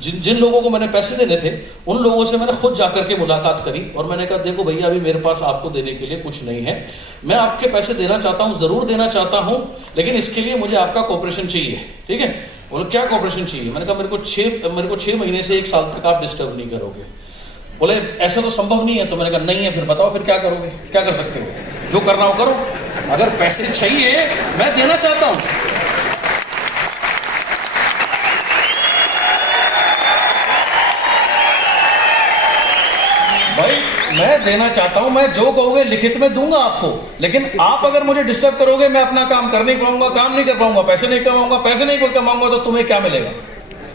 जिन लोगों को मैंने पैसे देने थे उन लोगों से मैंने खुद जाकर के मुलाकात करी और मैंने कहा देखो भैया अभी मेरे पास आपको देने के लिए कुछ नहीं है, मैं आपके पैसे देना चाहता हूँ, जरूर देना चाहता हूँ, लेकिन इसके लिए मुझे आपका कोऑपरेशन चाहिए, ठीक है? बोले क्या कोऑपरेशन चाहिए? मैंने कहा मेरे को 6 महीने से 1 साल तक आप डिस्टर्ब नहीं करोगे। बोले ऐसा तो संभव नहीं है। तो मैंने कहा नहीं है, फिर बताओ फिर क्या करोगे, क्या कर सकते हो? जो करना हो करो, अगर पैसे चाहिए मैं देना चाहता हूं। भाई मैं देना चाहता हूं, मैं जो कहोगे लिखित में दूंगा आपको, लेकिन आप अगर मुझे डिस्टर्ब करोगे मैं अपना काम कर नहीं पाऊंगा, काम नहीं कर पाऊंगा, पैसे नहीं कमाऊंगा, पैसे नहीं कमाऊंगा तो तुम्हें क्या मिलेगा?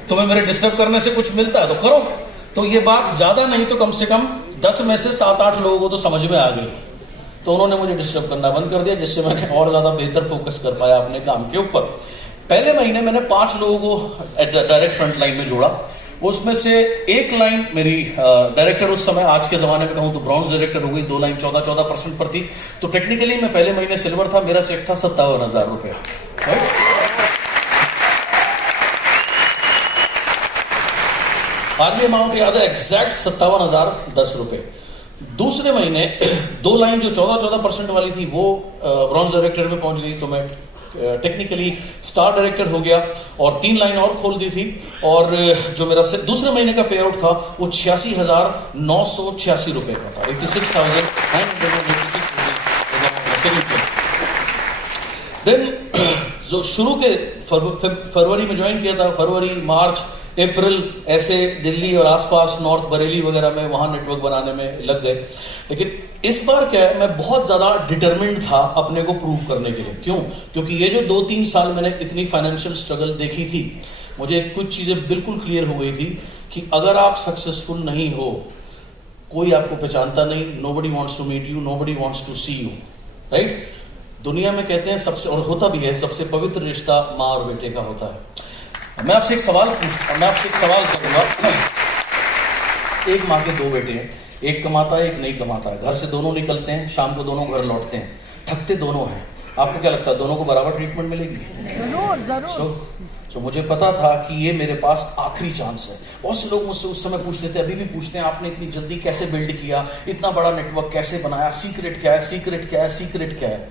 तुम्हें मेरे डिस्टर्ब करने से कुछ मिलता है तो करो। तो ये बात ज्यादा नहीं तो कम से कम 10 में से 7-8 लोगों को तो समझ में आ गई। तो उन्होंने मुझे डिस्टर्ब करना बंद कर दिया, जिससे मैंने और ज्यादा बेहतर फोकस कर पाया अपने काम के ऊपर। पहले महीने मैंने 5 लोगों को डायरेक्ट फ्रंट लाइन में जोड़ा। उसमें से एक लाइन मेरी डायरेक्टर उस समय, आज के जमाने में कहूं तो ब्रॉन्ज डायरेक्टर हो गई, 2 लाइन 14% पर थी। तो टेक्निकली मैं पहले महीने सिल्वर था, मेरा चेक था 57,000 रुपया, राइट? आर्मी अमाउंट याद है एग्जैक्ट 57,010 रुपए। दूसरे महीने 2 लाइन जो 14% वाली थी वो ब्रॉन्ज डायरेक्टर में पहुंच गई, तो मैं टेक्निकली स्टार डायरेक्टर हो गया और 3 लाइन और खोल दी थी। और जो मेरा दूसरे महीने का पे आउट था वो 86,986 रुपए का था, 86,986। देन जो शुरू के फरवरी में ज्वाइन किया था, फरवरी, मार्च, अप्रैल ऐसे दिल्ली और आसपास नॉर्थ बरेली वगैरह में वहां नेटवर्क बनाने में लग गए। लेकिन इस बार क्या है, मैं बहुत ज्यादा डिटरमिन्ड था अपने को प्रूव करने के लिए। क्यों? क्योंकि ये जो 2-3 साल मैंने इतनी फाइनेंशियल स्ट्रगल देखी थी, मुझे कुछ चीजें बिल्कुल क्लियर हो गई थी कि अगर आप सक्सेसफुल नहीं हो, कोई आपको पहचानता नहीं, nobody wants to meet you, nobody wants to see you, right? दुनिया में कहते हैं सबसे, और होता भी है, सबसे पवित्र रिश्ता माँ और बेटे का होता है। मैं आपसे एक सवाल करूंगा। एक माँ के 2 बेटे हैं, एक कमाता है, एक नहीं कमाता है, घर से दोनों निकलते हैं, शाम को दोनों घर लौटते हैं, थकते दोनों हैं। आपको क्या लगता है दोनों को बराबर ट्रीटमेंट मिलेगी? जरूर। तो मुझे पता था कि ये मेरे पास आखिरी चांस है। बहुत से लोग मुझसे उस समय पूछते थे, अभी भी पूछते हैं, आपने इतनी जल्दी कैसे बिल्ड किया, इतना बड़ा नेटवर्क कैसे बनाया, सीक्रेट क्या है, सीक्रेट क्या है, सीक्रेट क्या है?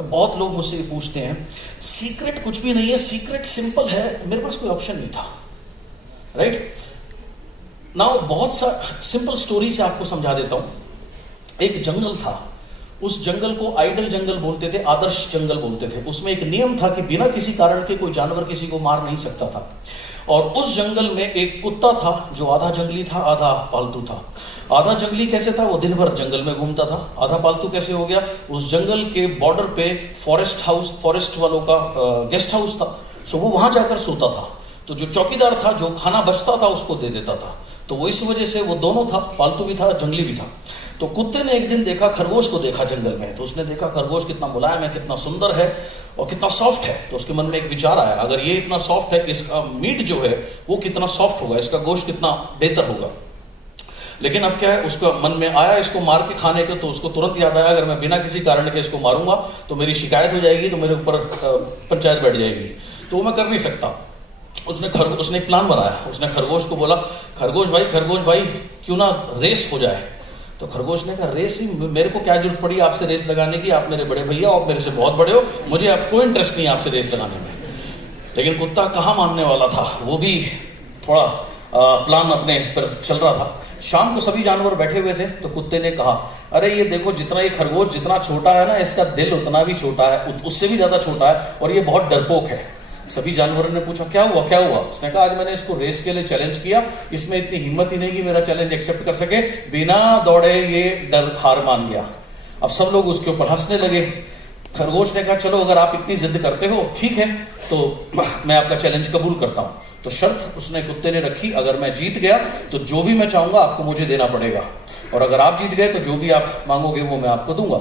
बहुत लोग मुझसे पूछते हैं। सीक्रेट कुछ भी नहीं है, सीक्रेट सिंपल है, मेरे पास कोई ऑप्शन नहीं था, राइट? नाउ बहुत सा सिंपल स्टोरी से आपको समझा देता हूं। एक जंगल था, उस जंगल को आइडल जंगल बोलते थे, आदर्श जंगल बोलते थे। उसमें एक नियम था कि बिना किसी कारण के कोई जानवर किसी को मार नहीं सकता था। और उस जंगल में एक कुत्ता था जो आधा जंगली था, आधा पालतू था। आधा जंगली कैसे था? वो दिन भर जंगल में घूमता था। आधा पालतू कैसे हो गया? उस जंगल के बॉर्डर पे फॉरेस्ट वालों का गेस्ट हाउस था, सो वो वहां जाकर सोता था। तो जो चौकीदार था, जो खाना बचता था उसको दे देता था। तो वो इस वजह से वो दोनों था, पालतू भी था, जंगली भी था। तो कुत्ते ने एक दिन देखा, खरगोश को देखा जंगल में, तो उसने देखा खरगोश कितना मुलायम है, कितना सुंदर है और कितना सॉफ्ट है। तो उसके मन में एक विचार आया, अगर ये इतना सॉफ्ट है, इसका मीट जो है वो कितना सॉफ्ट होगा, इसका गोश्त कितना बेहतर होगा। लेकिन अब क्या है, उसका मन में आया इसको मार के खाने को, तो उसको तुरंत याद आया, अगर मैं बिना किसी कारण के इसको मारूंगा तो मेरी शिकायत हो जाएगी, तो मेरे ऊपर पंचायत बैठ जाएगी, तो वो मैं कर नहीं सकता। उसने एक प्लान बनाया। उसने खरगोश को बोला, खरगोश भाई क्यों ना रेस हो जाए। तो खरगोश ने कहा, रेस ही, मेरे को क्या जरूरत पड़ी आपसे रेस लगाने की, आप मेरे बड़े भैया, आप मेरे से बहुत बड़े हो, मुझे अब कोई इंटरेस्ट नहीं है आपसे रेस लगाने में। लेकिन कुत्ता कहाँ मानने वाला था, वो भी थोड़ा प्लान अपने पर चल रहा था। शाम को सभी जानवर बैठे हुए थे, तो कुत्ते ने कहा, अरे ये देखो, जितना ये खरगोश जितना छोटा है ना, इसका दिल उतना भी छोटा है, उससे भी ज्यादा छोटा है, और ये बहुत डरपोक है। सभी जानवरों ने पूछा, क्या हुआ क्या हुआ? उसने कहा, आज मैंने इसको रेस के लिए चैलेंज किया, इसमें इतनी हिम्मत ही नहीं कि मेरा चैलेंज एक्सेप्ट कर सके, बिना दौड़े ये डर हार मान गया। अब सब लोग उसके ऊपर हंसने लगे। खरगोश ने कहा, चलो अगर आप इतनी जिद करते हो, ठीक है, तो मैं आपका चैलेंज कबूल करता हूं। तो शर्त उसने कुत्ते ने रखी, अगर मैं जीत गया तो जो भी मैं चाहूंगा आपको मुझे देना पड़ेगा, और अगर आप जीत गए तो जो भी आप मांगोगे वो मैं आपको दूंगा।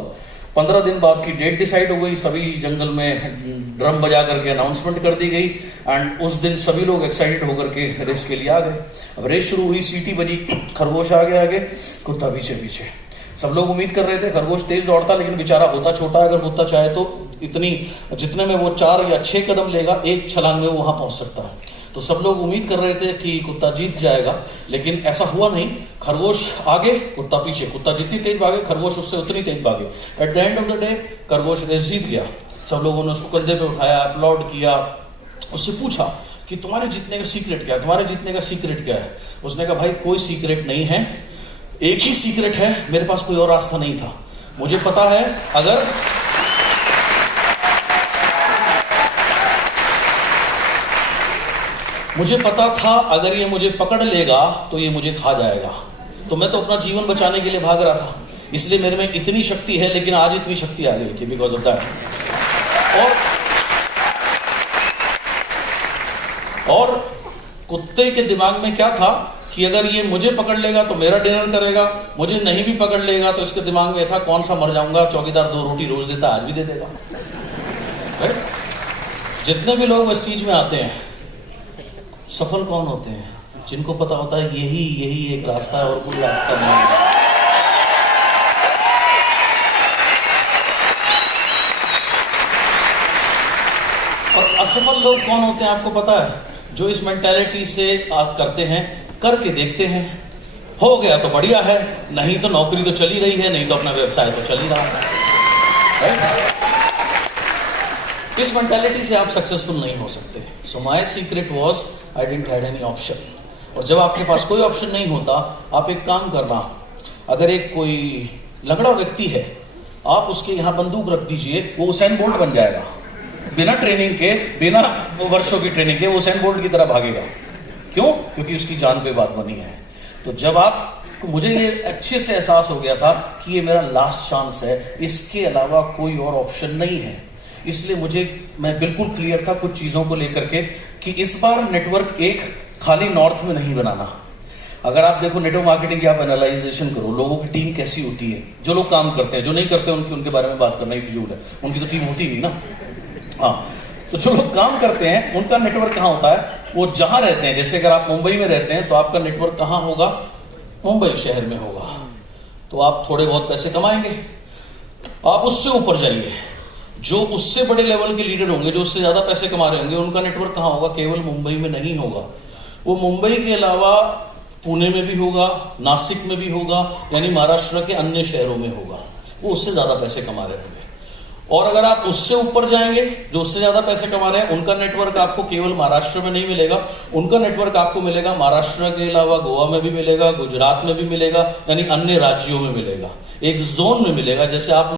15 दिन बाद की डेट डिसाइड हो गई, सभी जंगल में ड्रम बजा करके अनाउंसमेंट कर दी गई, एंड उस दिन सभी लोग एक्साइटेड होकर के रेस के लिए आ गए। अब रेस शुरू हुई, सीटी बजी, खरगोश आगे आगे, कुत्ता पीछे पीछे। सब लोग उम्मीद कर रहे थे खरगोश तेज दौड़ता, लेकिन बेचारा होता छोटा है, अगर कुत्ता चाहे तो इतनी, जितने में वो 4 या 6 कदम लेगा, एक छलांग में वो वहां पहुंच सकता है। तो सब लोग उम्मीद कर रहे थे कि कुत्ता जीत जाएगा, लेकिन ऐसा हुआ नहीं। खरगोश आगे, कुत्ता पीछे। कुत्ता जितनी तेज भागे, खरगोश उससे उतनी तेज भागे। At the end of the day खरगोश रेस जीत गया। सब लोगों ने उसको कंधे पे उठाया, अपलॉड किया, उससे पूछा कि तुम्हारे जीतने का सीक्रेट क्या है, तुम्हारे जीतने का सीक्रेट क्या है? उसने कहा, भाई कोई सीक्रेट नहीं है, एक ही सीक्रेट है, मेरे पास कोई और रास्ता नहीं था। मुझे पता है मुझे पता था अगर ये मुझे पकड़ लेगा तो ये मुझे खा जाएगा, तो मैं तो अपना जीवन बचाने के लिए भाग रहा था, इसलिए मेरे में इतनी शक्ति है। लेकिन आज इतनी शक्ति आ गई थी बिकॉज ऑफ दैट। और कुत्ते के दिमाग में क्या था कि अगर ये मुझे पकड़ लेगा तो मेरा डिनर करेगा, मुझे नहीं भी पकड़ लेगा तो इसके दिमाग में था, कौन सा मर जाऊंगा, चौकीदार 2 रोटी रोज देता, आज भी दे देगा। जितने भी लोग इस चीज में आते हैं, सफल कौन होते हैं? जिनको पता होता है यही एक रास्ता है और कोई रास्ता नहीं है। और असफल लोग कौन होते हैं आपको पता है? जो इस मेंटालिटी से आप करते हैं, करके देखते हैं, हो गया तो बढ़िया है, नहीं तो नौकरी तो चली रही है, नहीं तो अपना व्यवसाय तो चल ही रहा है। इस मेंटालिटी से आप सक्सेसफुल नहीं हो सकते। So my secret was I didn't had any option. और जब आपके पास कोई ऑप्शन नहीं होता, आप एक काम करना, अगर एक कोई लंगड़ा व्यक्ति है, आप उसके यहाँ बंदूक रख दीजिए, वो उसेन बोल्ट बन जाएगा। बिना ट्रेनिंग के, बिना वर्षों की ट्रेनिंग के वो उसेन बोल्ट की तरह भागेगा। क्यों? क्योंकि उसकी जान पे बात बनी है। तो जब मुझे ये अच्छे से एहसास हो गया था कि ये मेरा लास्ट चांस है, इसके अलावा कोई और ऑप्शन नहीं है, इसलिए मैं बिल्कुल क्लियर था कुछ चीजों को लेकर के कि इस बार नेटवर्क एक खाली नॉर्थ में नहीं बनाना। अगर आप देखो नेटवर्क मार्केटिंग की आप एनालाइजेशन करो, लोगों की टीम कैसी होती है, जो लोग काम करते हैं, जो नहीं करते उनके बारे में बात करना ही फिजूल है, उनकी तो टीम होती नहीं ना। हाँ, तो जो लोग काम करते हैं उनका नेटवर्क कहाँ होता है? वो जहां रहते हैं। जैसे अगर आप मुंबई में रहते हैं तो आपका नेटवर्क कहाँ होगा? मुंबई शहर में होगा। तो आप थोड़े बहुत पैसे कमाएंगे, आप उससे ऊपर जाइए, जो उससे बड़े लेवल के लीडर होंगे, जो उससे ज्यादा पैसे कमा रहे होंगे, उनका नेटवर्क कहाँ होगा? केवल मुंबई में नहीं होगा, वो मुंबई के अलावा पुणे में भी होगा, नासिक में भी होगा, यानी महाराष्ट्र के अन्य शहरों में होगा, वो उससे ज्यादा पैसे कमा रहे होंगे। और अगर आप उससे ऊपर जाएंगे, जो उससे ज्यादा पैसे कमा रहे हैं, उनका नेटवर्क आपको केवल महाराष्ट्र में नहीं मिलेगा, उनका नेटवर्क आपको मिलेगा महाराष्ट्र के अलावा गोवा में भी मिलेगा, गुजरात में भी मिलेगा, यानी अन्य राज्यों में मिलेगा, एक जोन में मिलेगा। जैसे आप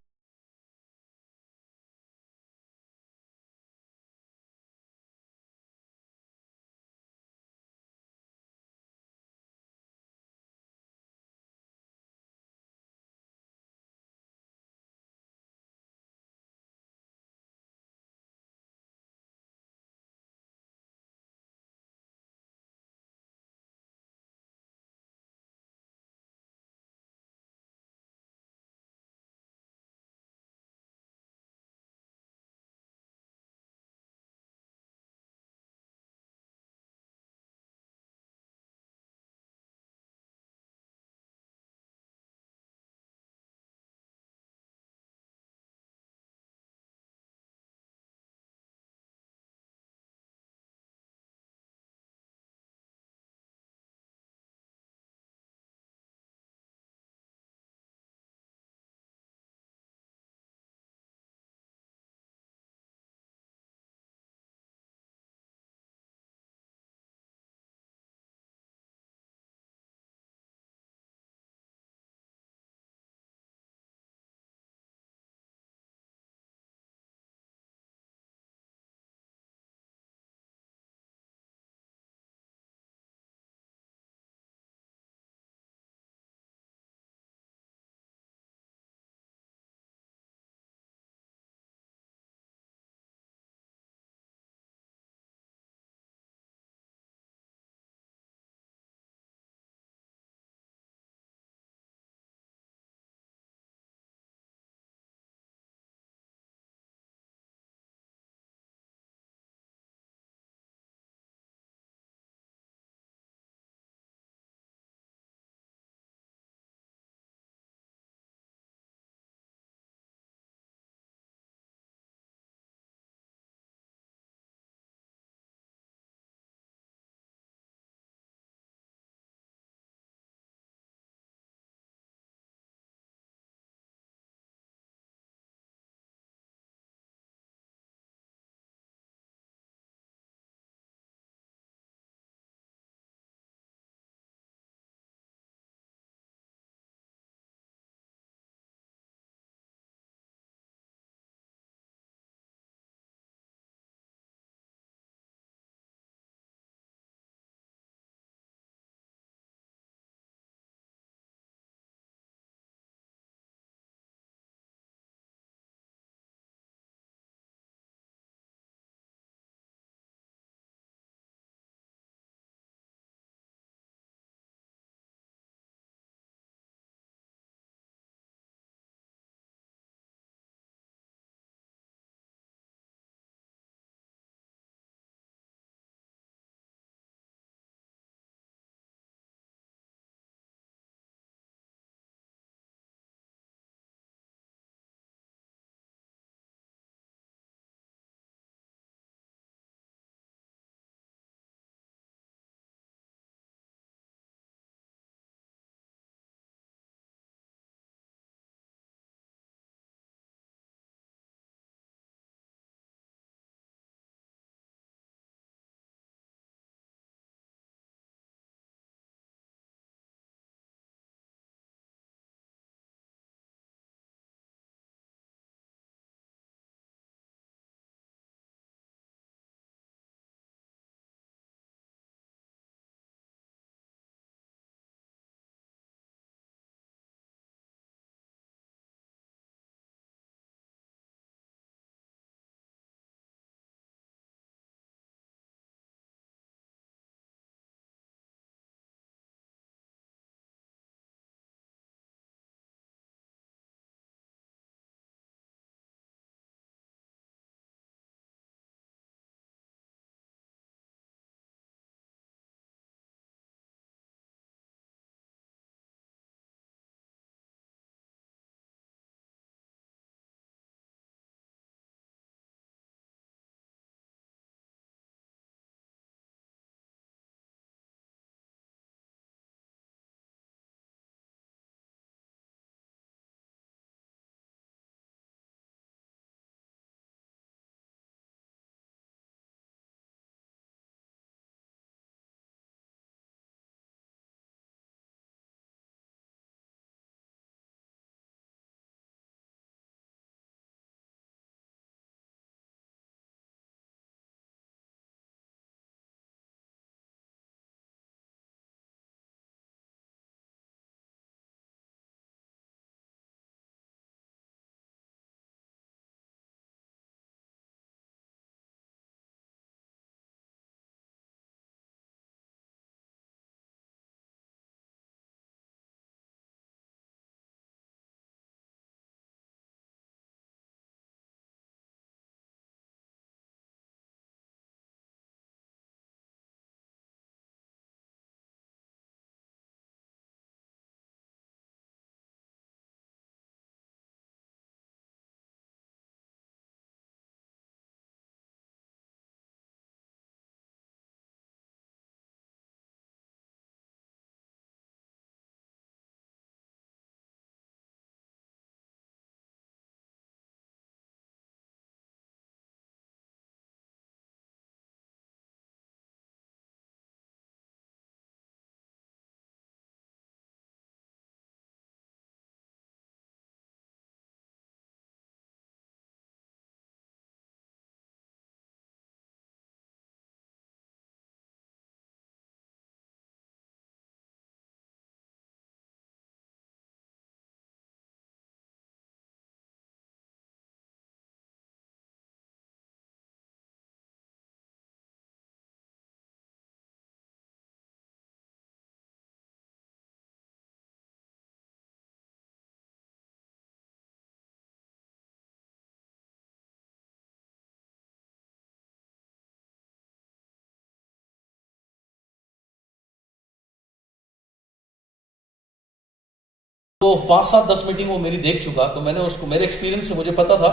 तो 5-7-10 मीटिंग वो मेरी देख चुका, तो मैंने उसको, मेरे एक्सपीरियंस से मुझे पता था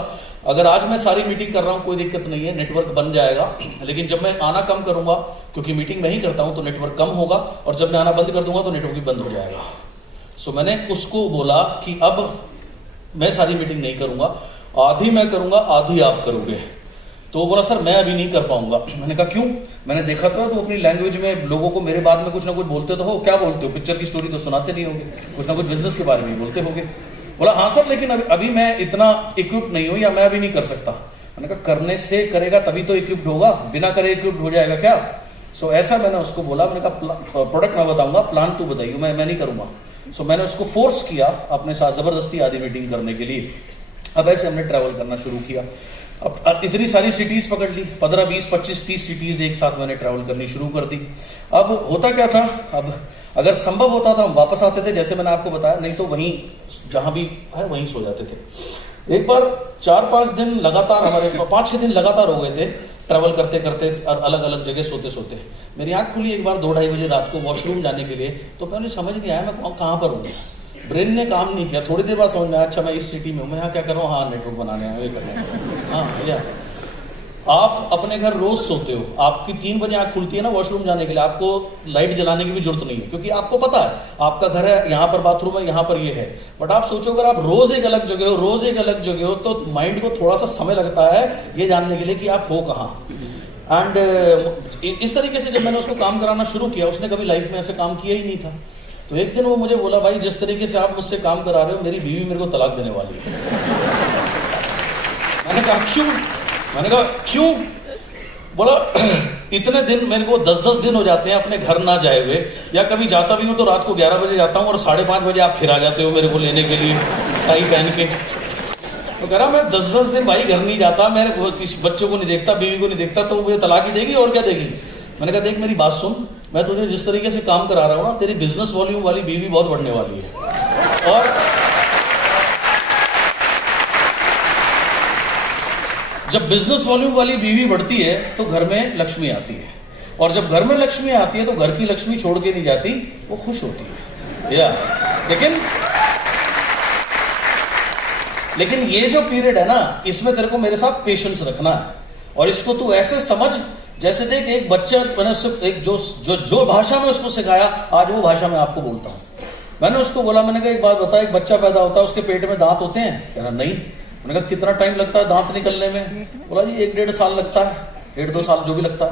अगर आज मैं सारी मीटिंग कर रहा हूँ कोई दिक्कत नहीं है, नेटवर्क बन जाएगा। लेकिन जब मैं आना कम करूंगा, क्योंकि मीटिंग मैं ही करता हूँ, तो नेटवर्क कम होगा, और जब मैं आना बंद कर दूंगा तो नेटवर्क भी बंद हो जाएगा। सो मैंने उसको बोला कि अब मैं सारी मीटिंग नहीं करूंगा, आधी मैं करूंगा, आधी आप करोगे। तो बोला सर मैं अभी नहीं कर पाऊंगा। मैंने कहा क्यों? मैंने देखा तो अपनी लैंग्वेज में लोगों को मेरे बाद में कुछ ना कुछ बोलते तो हो। क्या बोलते हो? पिक्चर की स्टोरी तो सुनाते नहीं होगे, कुछ ना कुछ बिजनेस के बारे में ही बोलते होगे। बोला हाँ सर, लेकिन अभी मैं इतना इक्विप्ड नहीं हूं, या मैं अभी नहीं कर सकता। मैंने कहा करने से करेगा तभी तो इक्विप्ड होगा, बिना करे इक्विप्ड हो जाएगा क्या? सो ऐसा मैंने उसको बोला। मैंने कहा प्रोडक्ट मैं बताऊंगा, प्लान तू बताइए, मैं नहीं करूंगा। सो मैंने उसको फोर्स किया अपने साथ जबरदस्ती आधी मीटिंग करने के लिए। अब ऐसे हमने ट्रैवल करना शुरू किया। अब इतनी सारी सिटीज पकड़ ली, 15, 20, 25, 30 सिटीज एक साथ मैंने ट्रैवल करनी शुरू कर दी। अब होता क्या था, अब अगर संभव होता था हम वापस आते थे, जैसे मैंने आपको बताया, नहीं तो वहीं जहां भी है वहीं सो जाते थे। एक बार 4-5 दिन लगातार, हमारे 5-6 दिन लगातार हो गए थे ट्रैवल करते करते, अलग अलग जगह सोते सोते। मेरी आंख खुली एक बार 2-2:30 बजे रात को वॉशरूम जाने के लिए, तो पहले समझ नहीं आया मैं कहाँ पर हूँ। ब्रेन ने काम नहीं किया। थोड़ी देर बाद समझ में आया, अच्छा मैं इस सिटी में हूँ, मैं यहाँ क्या कर रहा हूँ, हाँ नेटवर्क बनाने आया, ये करने आया। हाँ भैया, आप अपने घर रोज सोते हो, आपकी 3 बजे आंख खुलती है ना वॉशरूम जाने के लिए, आपको लाइट जलाने की भी जरूरत नहीं है, क्योंकि आपको पता है आपका घर है, यहाँ पर बाथरूम है, यहाँ पर ये है। बट आप सोचो अगर आप रोज एक अलग जगह हो, रोज एक अलग जगह हो, तो माइंड को थोड़ा सा समय लगता है ये जानने के लिए कि आप हो कहाँ। एंड इस तरीके से जब मैंने उसको काम कराना शुरू किया, उसने कभी लाइफ में ऐसे काम किया ही नहीं था। तो एक दिन वो मुझे बोला, भाई जिस तरीके से आप मुझसे काम करा रहे हो, मेरी बीवी मेरे को तलाक देने वाली है। मैंने कहा क्यों? मैंने कहा क्यों? बोला इतने दिन, मेरे को 10-10 दिन हो जाते हैं अपने घर ना जाए हुए, या कभी जाता भी हूं तो रात को 11 बजे जाता हूं और 5:30 बजे आप फिर आ जाते हो मेरे को लेने के लिए टाई पहन के। तो कह रहा मैं 10-10 दिन भाई घर नहीं जाता, मेरे किसी बच्चों को नहीं देखता, बीवी को नहीं देखता, तो मुझे तलाक ही देगी और क्या देगी? मैंने कहा देख मेरी बात सुन, मैं तुझे जिस तरीके से काम करा रहा हूं ना, तेरी बिजनेस वॉल्यूम वाली बीवी बहुत बढ़ने वाली है। और जब बिजनेस वॉल्यूम वाली बीवी बढ़ती है तो घर में लक्ष्मी आती है, और जब घर में लक्ष्मी आती है तो घर की लक्ष्मी छोड़ के नहीं जाती, वो खुश होती है। या लेकिन ये जो पीरियड है ना, इसमें तेरे को मेरे साथ पेशेंस रखना है, और इसको तू ऐसे समझ जैसे देख एक बच्चा, मैंने उससे एक जो भाषा में उसको सिखाया, आज वो भाषा में आपको बोलता हूं। मैंने उसको बोला, मैंने कहा एक बात बता, एक बच्चा पैदा होता है, उसके पेट में दांत होते हैं? कह रहा नहीं। मैंने कहा कितना टाइम लगता है दांत निकलने में? बोला जी 1-1.5 साल लगता है, 1-2 साल जो भी लगता है।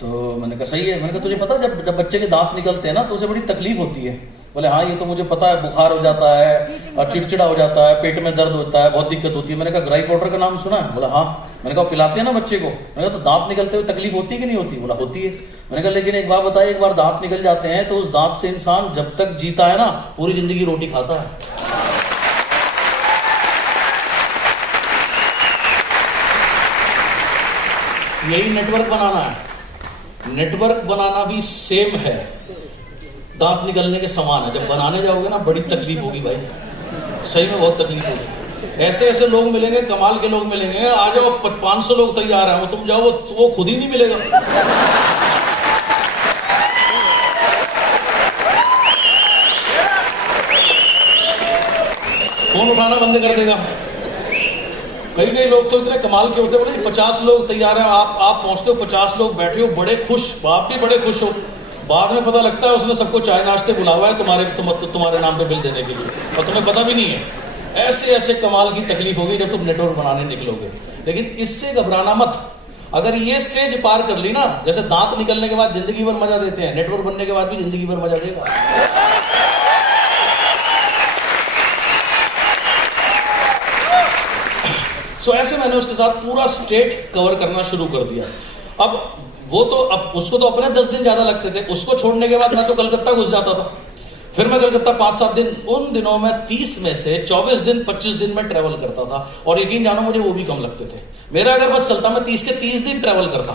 तो मैंने कहा सही है। मैंने कहा तुझे पता जब बच्चे के दांत निकलते हैं ना तो उसे बड़ी तकलीफ होती है? बोले हाँ ये तो मुझे पता है, बुखार हो जाता है और चिड़चिड़ा हो जाता है, पेट में दर्द होता है, बहुत दिक्कत होती है। मैंने कहा ग्राई पाउडर का नाम सुना है? बोला हाँ। मैंने कहा पिलाते हैं ना बच्चे को? मैंने कहा तो दांत निकलते हुए तकलीफ होती है कि नहीं होती? बोला होती है। मैंने कहा लेकिन एक बात बताइए, एक बार दांत निकल जाते हैं तो उस दांत से इंसान जब तक जीता है ना, पूरी जिंदगी रोटी खाता है। यही नेटवर्क बनाना है। नेटवर्क बनाना भी सेम है, दांत निकलने के समान है। जब बनाने जाओगे ना बड़ी तकलीफ होगी भाई, सही में बहुत तकलीफ होगी। ऐसे ऐसे लोग मिलेंगे, कमाल के लोग मिलेंगे। आ जाओ 500 लोग तैयार हैं, तुम जाओ वो खुद ही नहीं मिलेगा। फोन उठाना बंद कर देगा। कई लोग तो इतने कमाल के होते हैं, बोले 50 लोग तैयार हैं, आप पहुंचते हो 50 लोग बैठे हो, बड़े खुश, आप भी बड़े खुश हो। बाद में पता लगता है उसने सबको चाय नाश्ते बुला हुआ है तुम्हारे नाम पे बिल देने के लिए, और तुम्हें पता भी नहीं है। ऐसे ऐसे कमाल की तकलीफ होगी जब तुम नेटवर्क बनाने निकलोगे। लेकिन इससे घबराना मत। अगर ये स्टेज पार कर ली ना, जैसे दांत निकलने के बाद जिंदगी भर मजा देते हैं, नेटवर्क बनने के बाद भी जिंदगी भर मजा देगा। सो ऐसे मैंने उसके साथ पूरा स्टेट कवर करना शुरू कर दिया। अब उसको तो अपने 10 दिन ज्यादा लगते थे, उसको छोड़ने के बाद मैं तो कलकत्ता घुस जाता था। फिर मैं कलकत्ता 5-7 दिन, उन दिनों में 30 में से 24 दिन 25 दिन में ट्रेवल करता था, और यकीन जानो मुझे वो भी कम लगते थे। मेरा अगर बस चलता, मैं 30 के 30 दिन ट्रेवल करता।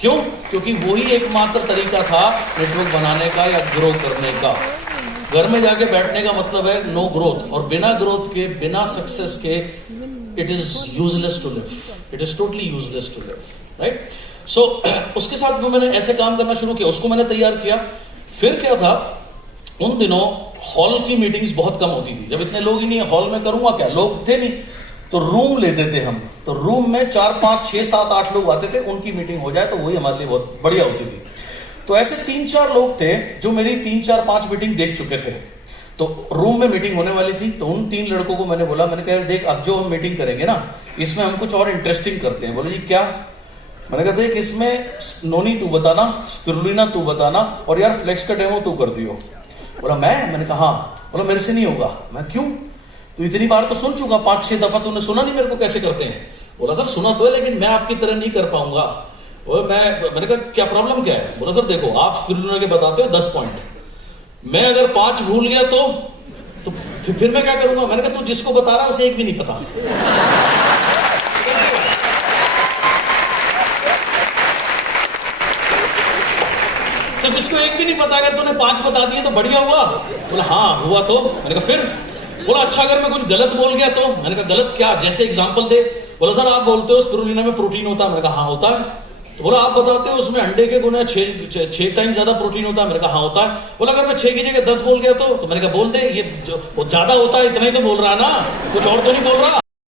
क्यों? क्योंकि वही एकमात्र तरीका था नेटवर्क बनाने का या ग्रो करने का। घर में जाके बैठने का मतलब है नो ग्रोथ, और बिना ग्रोथ के, बिना सक्सेस के, it is useless to live, it is totally useless to live, right? So उसके साथ में मैंने ऐसे काम करना शुरू किया, उसको मैंने तैयार किया। फिर क्या था, उन दिनों हॉल की मीटिंग्स बहुत कम होती थी। जब इतने लोग ही नहीं है, हॉल में करूंगा क्या, लोग थे नहीं, तो रूम लेते थे हम। तो रूम में 4, 5, 6, 7, 8 लोग आते थे, उनकी मीटिंग हो जाए तो वही हमारे लिए बहुत बढ़िया होती थी। तो ऐसे 3-4 लोग थे जो मेरी 3-4-5 मीटिंग देख चुके थे। तो रूम में मीटिंग होने वाली थी, तो उन 3 लड़कों को मैंने बोला, मैंने कहा देख अब जो हम मीटिंग करेंगे ना, इसमें हम कुछ और इंटरेस्टिंग करते हैं। बोले जी क्या? मैंने कहा देख इसमें नोनी तू बताना, स्पिरुलिना तू बताना, और यार फ्लेक्स का डेमो तू कर दियो। बोला मैंने कहा हाँ। बोला मेरे से नहीं होगा। मैं क्यों? तो इतनी बार तो सुन चुका, 5-6 दफा तूने सुना नहीं मेरे को कैसे करते हैं? बोला सर सुना तो है, लेकिन मैं आपकी तरह नहीं कर पाऊंगा। मैंने कहा क्या प्रॉब्लम क्या है? बोला सर देखो आप स्पिरुलिना के बताते हो 10 पॉइंट, मैं अगर 5 भूल गया तो फिर मैं क्या करूंगा? मैंने कहा तू जिसको बता रहा है उसे एक भी नहीं पता। तो जिसको एक भी नहीं पता, अगर तूने 5 बता दिए तो बढ़िया हुआ। बोला हाँ हुआ। तो मैंने कहा फिर? बोला अच्छा अगर मैं कुछ गलत बोल गया तो? मैंने कहा गलत क्या, जैसे एग्जांपल दे। बोला सर आप बोलते हो स्पिरुलिना में प्रोटीन होता है। मैंने कहा हाँ होता है। तो बोला आप बताते हो उसमें अंडे के गुना 6 टाइम ज्यादा प्रोटीन होता है। मैंने कहा हाँ होता है। बोला अगर मैं 6 की जगह 10 बोल गया तो? मैंने कहा बोल दे, ये जो ज्यादा होता है इतना ही तो बोल रहा है ना, कुछ और तो नहीं बोल रहा।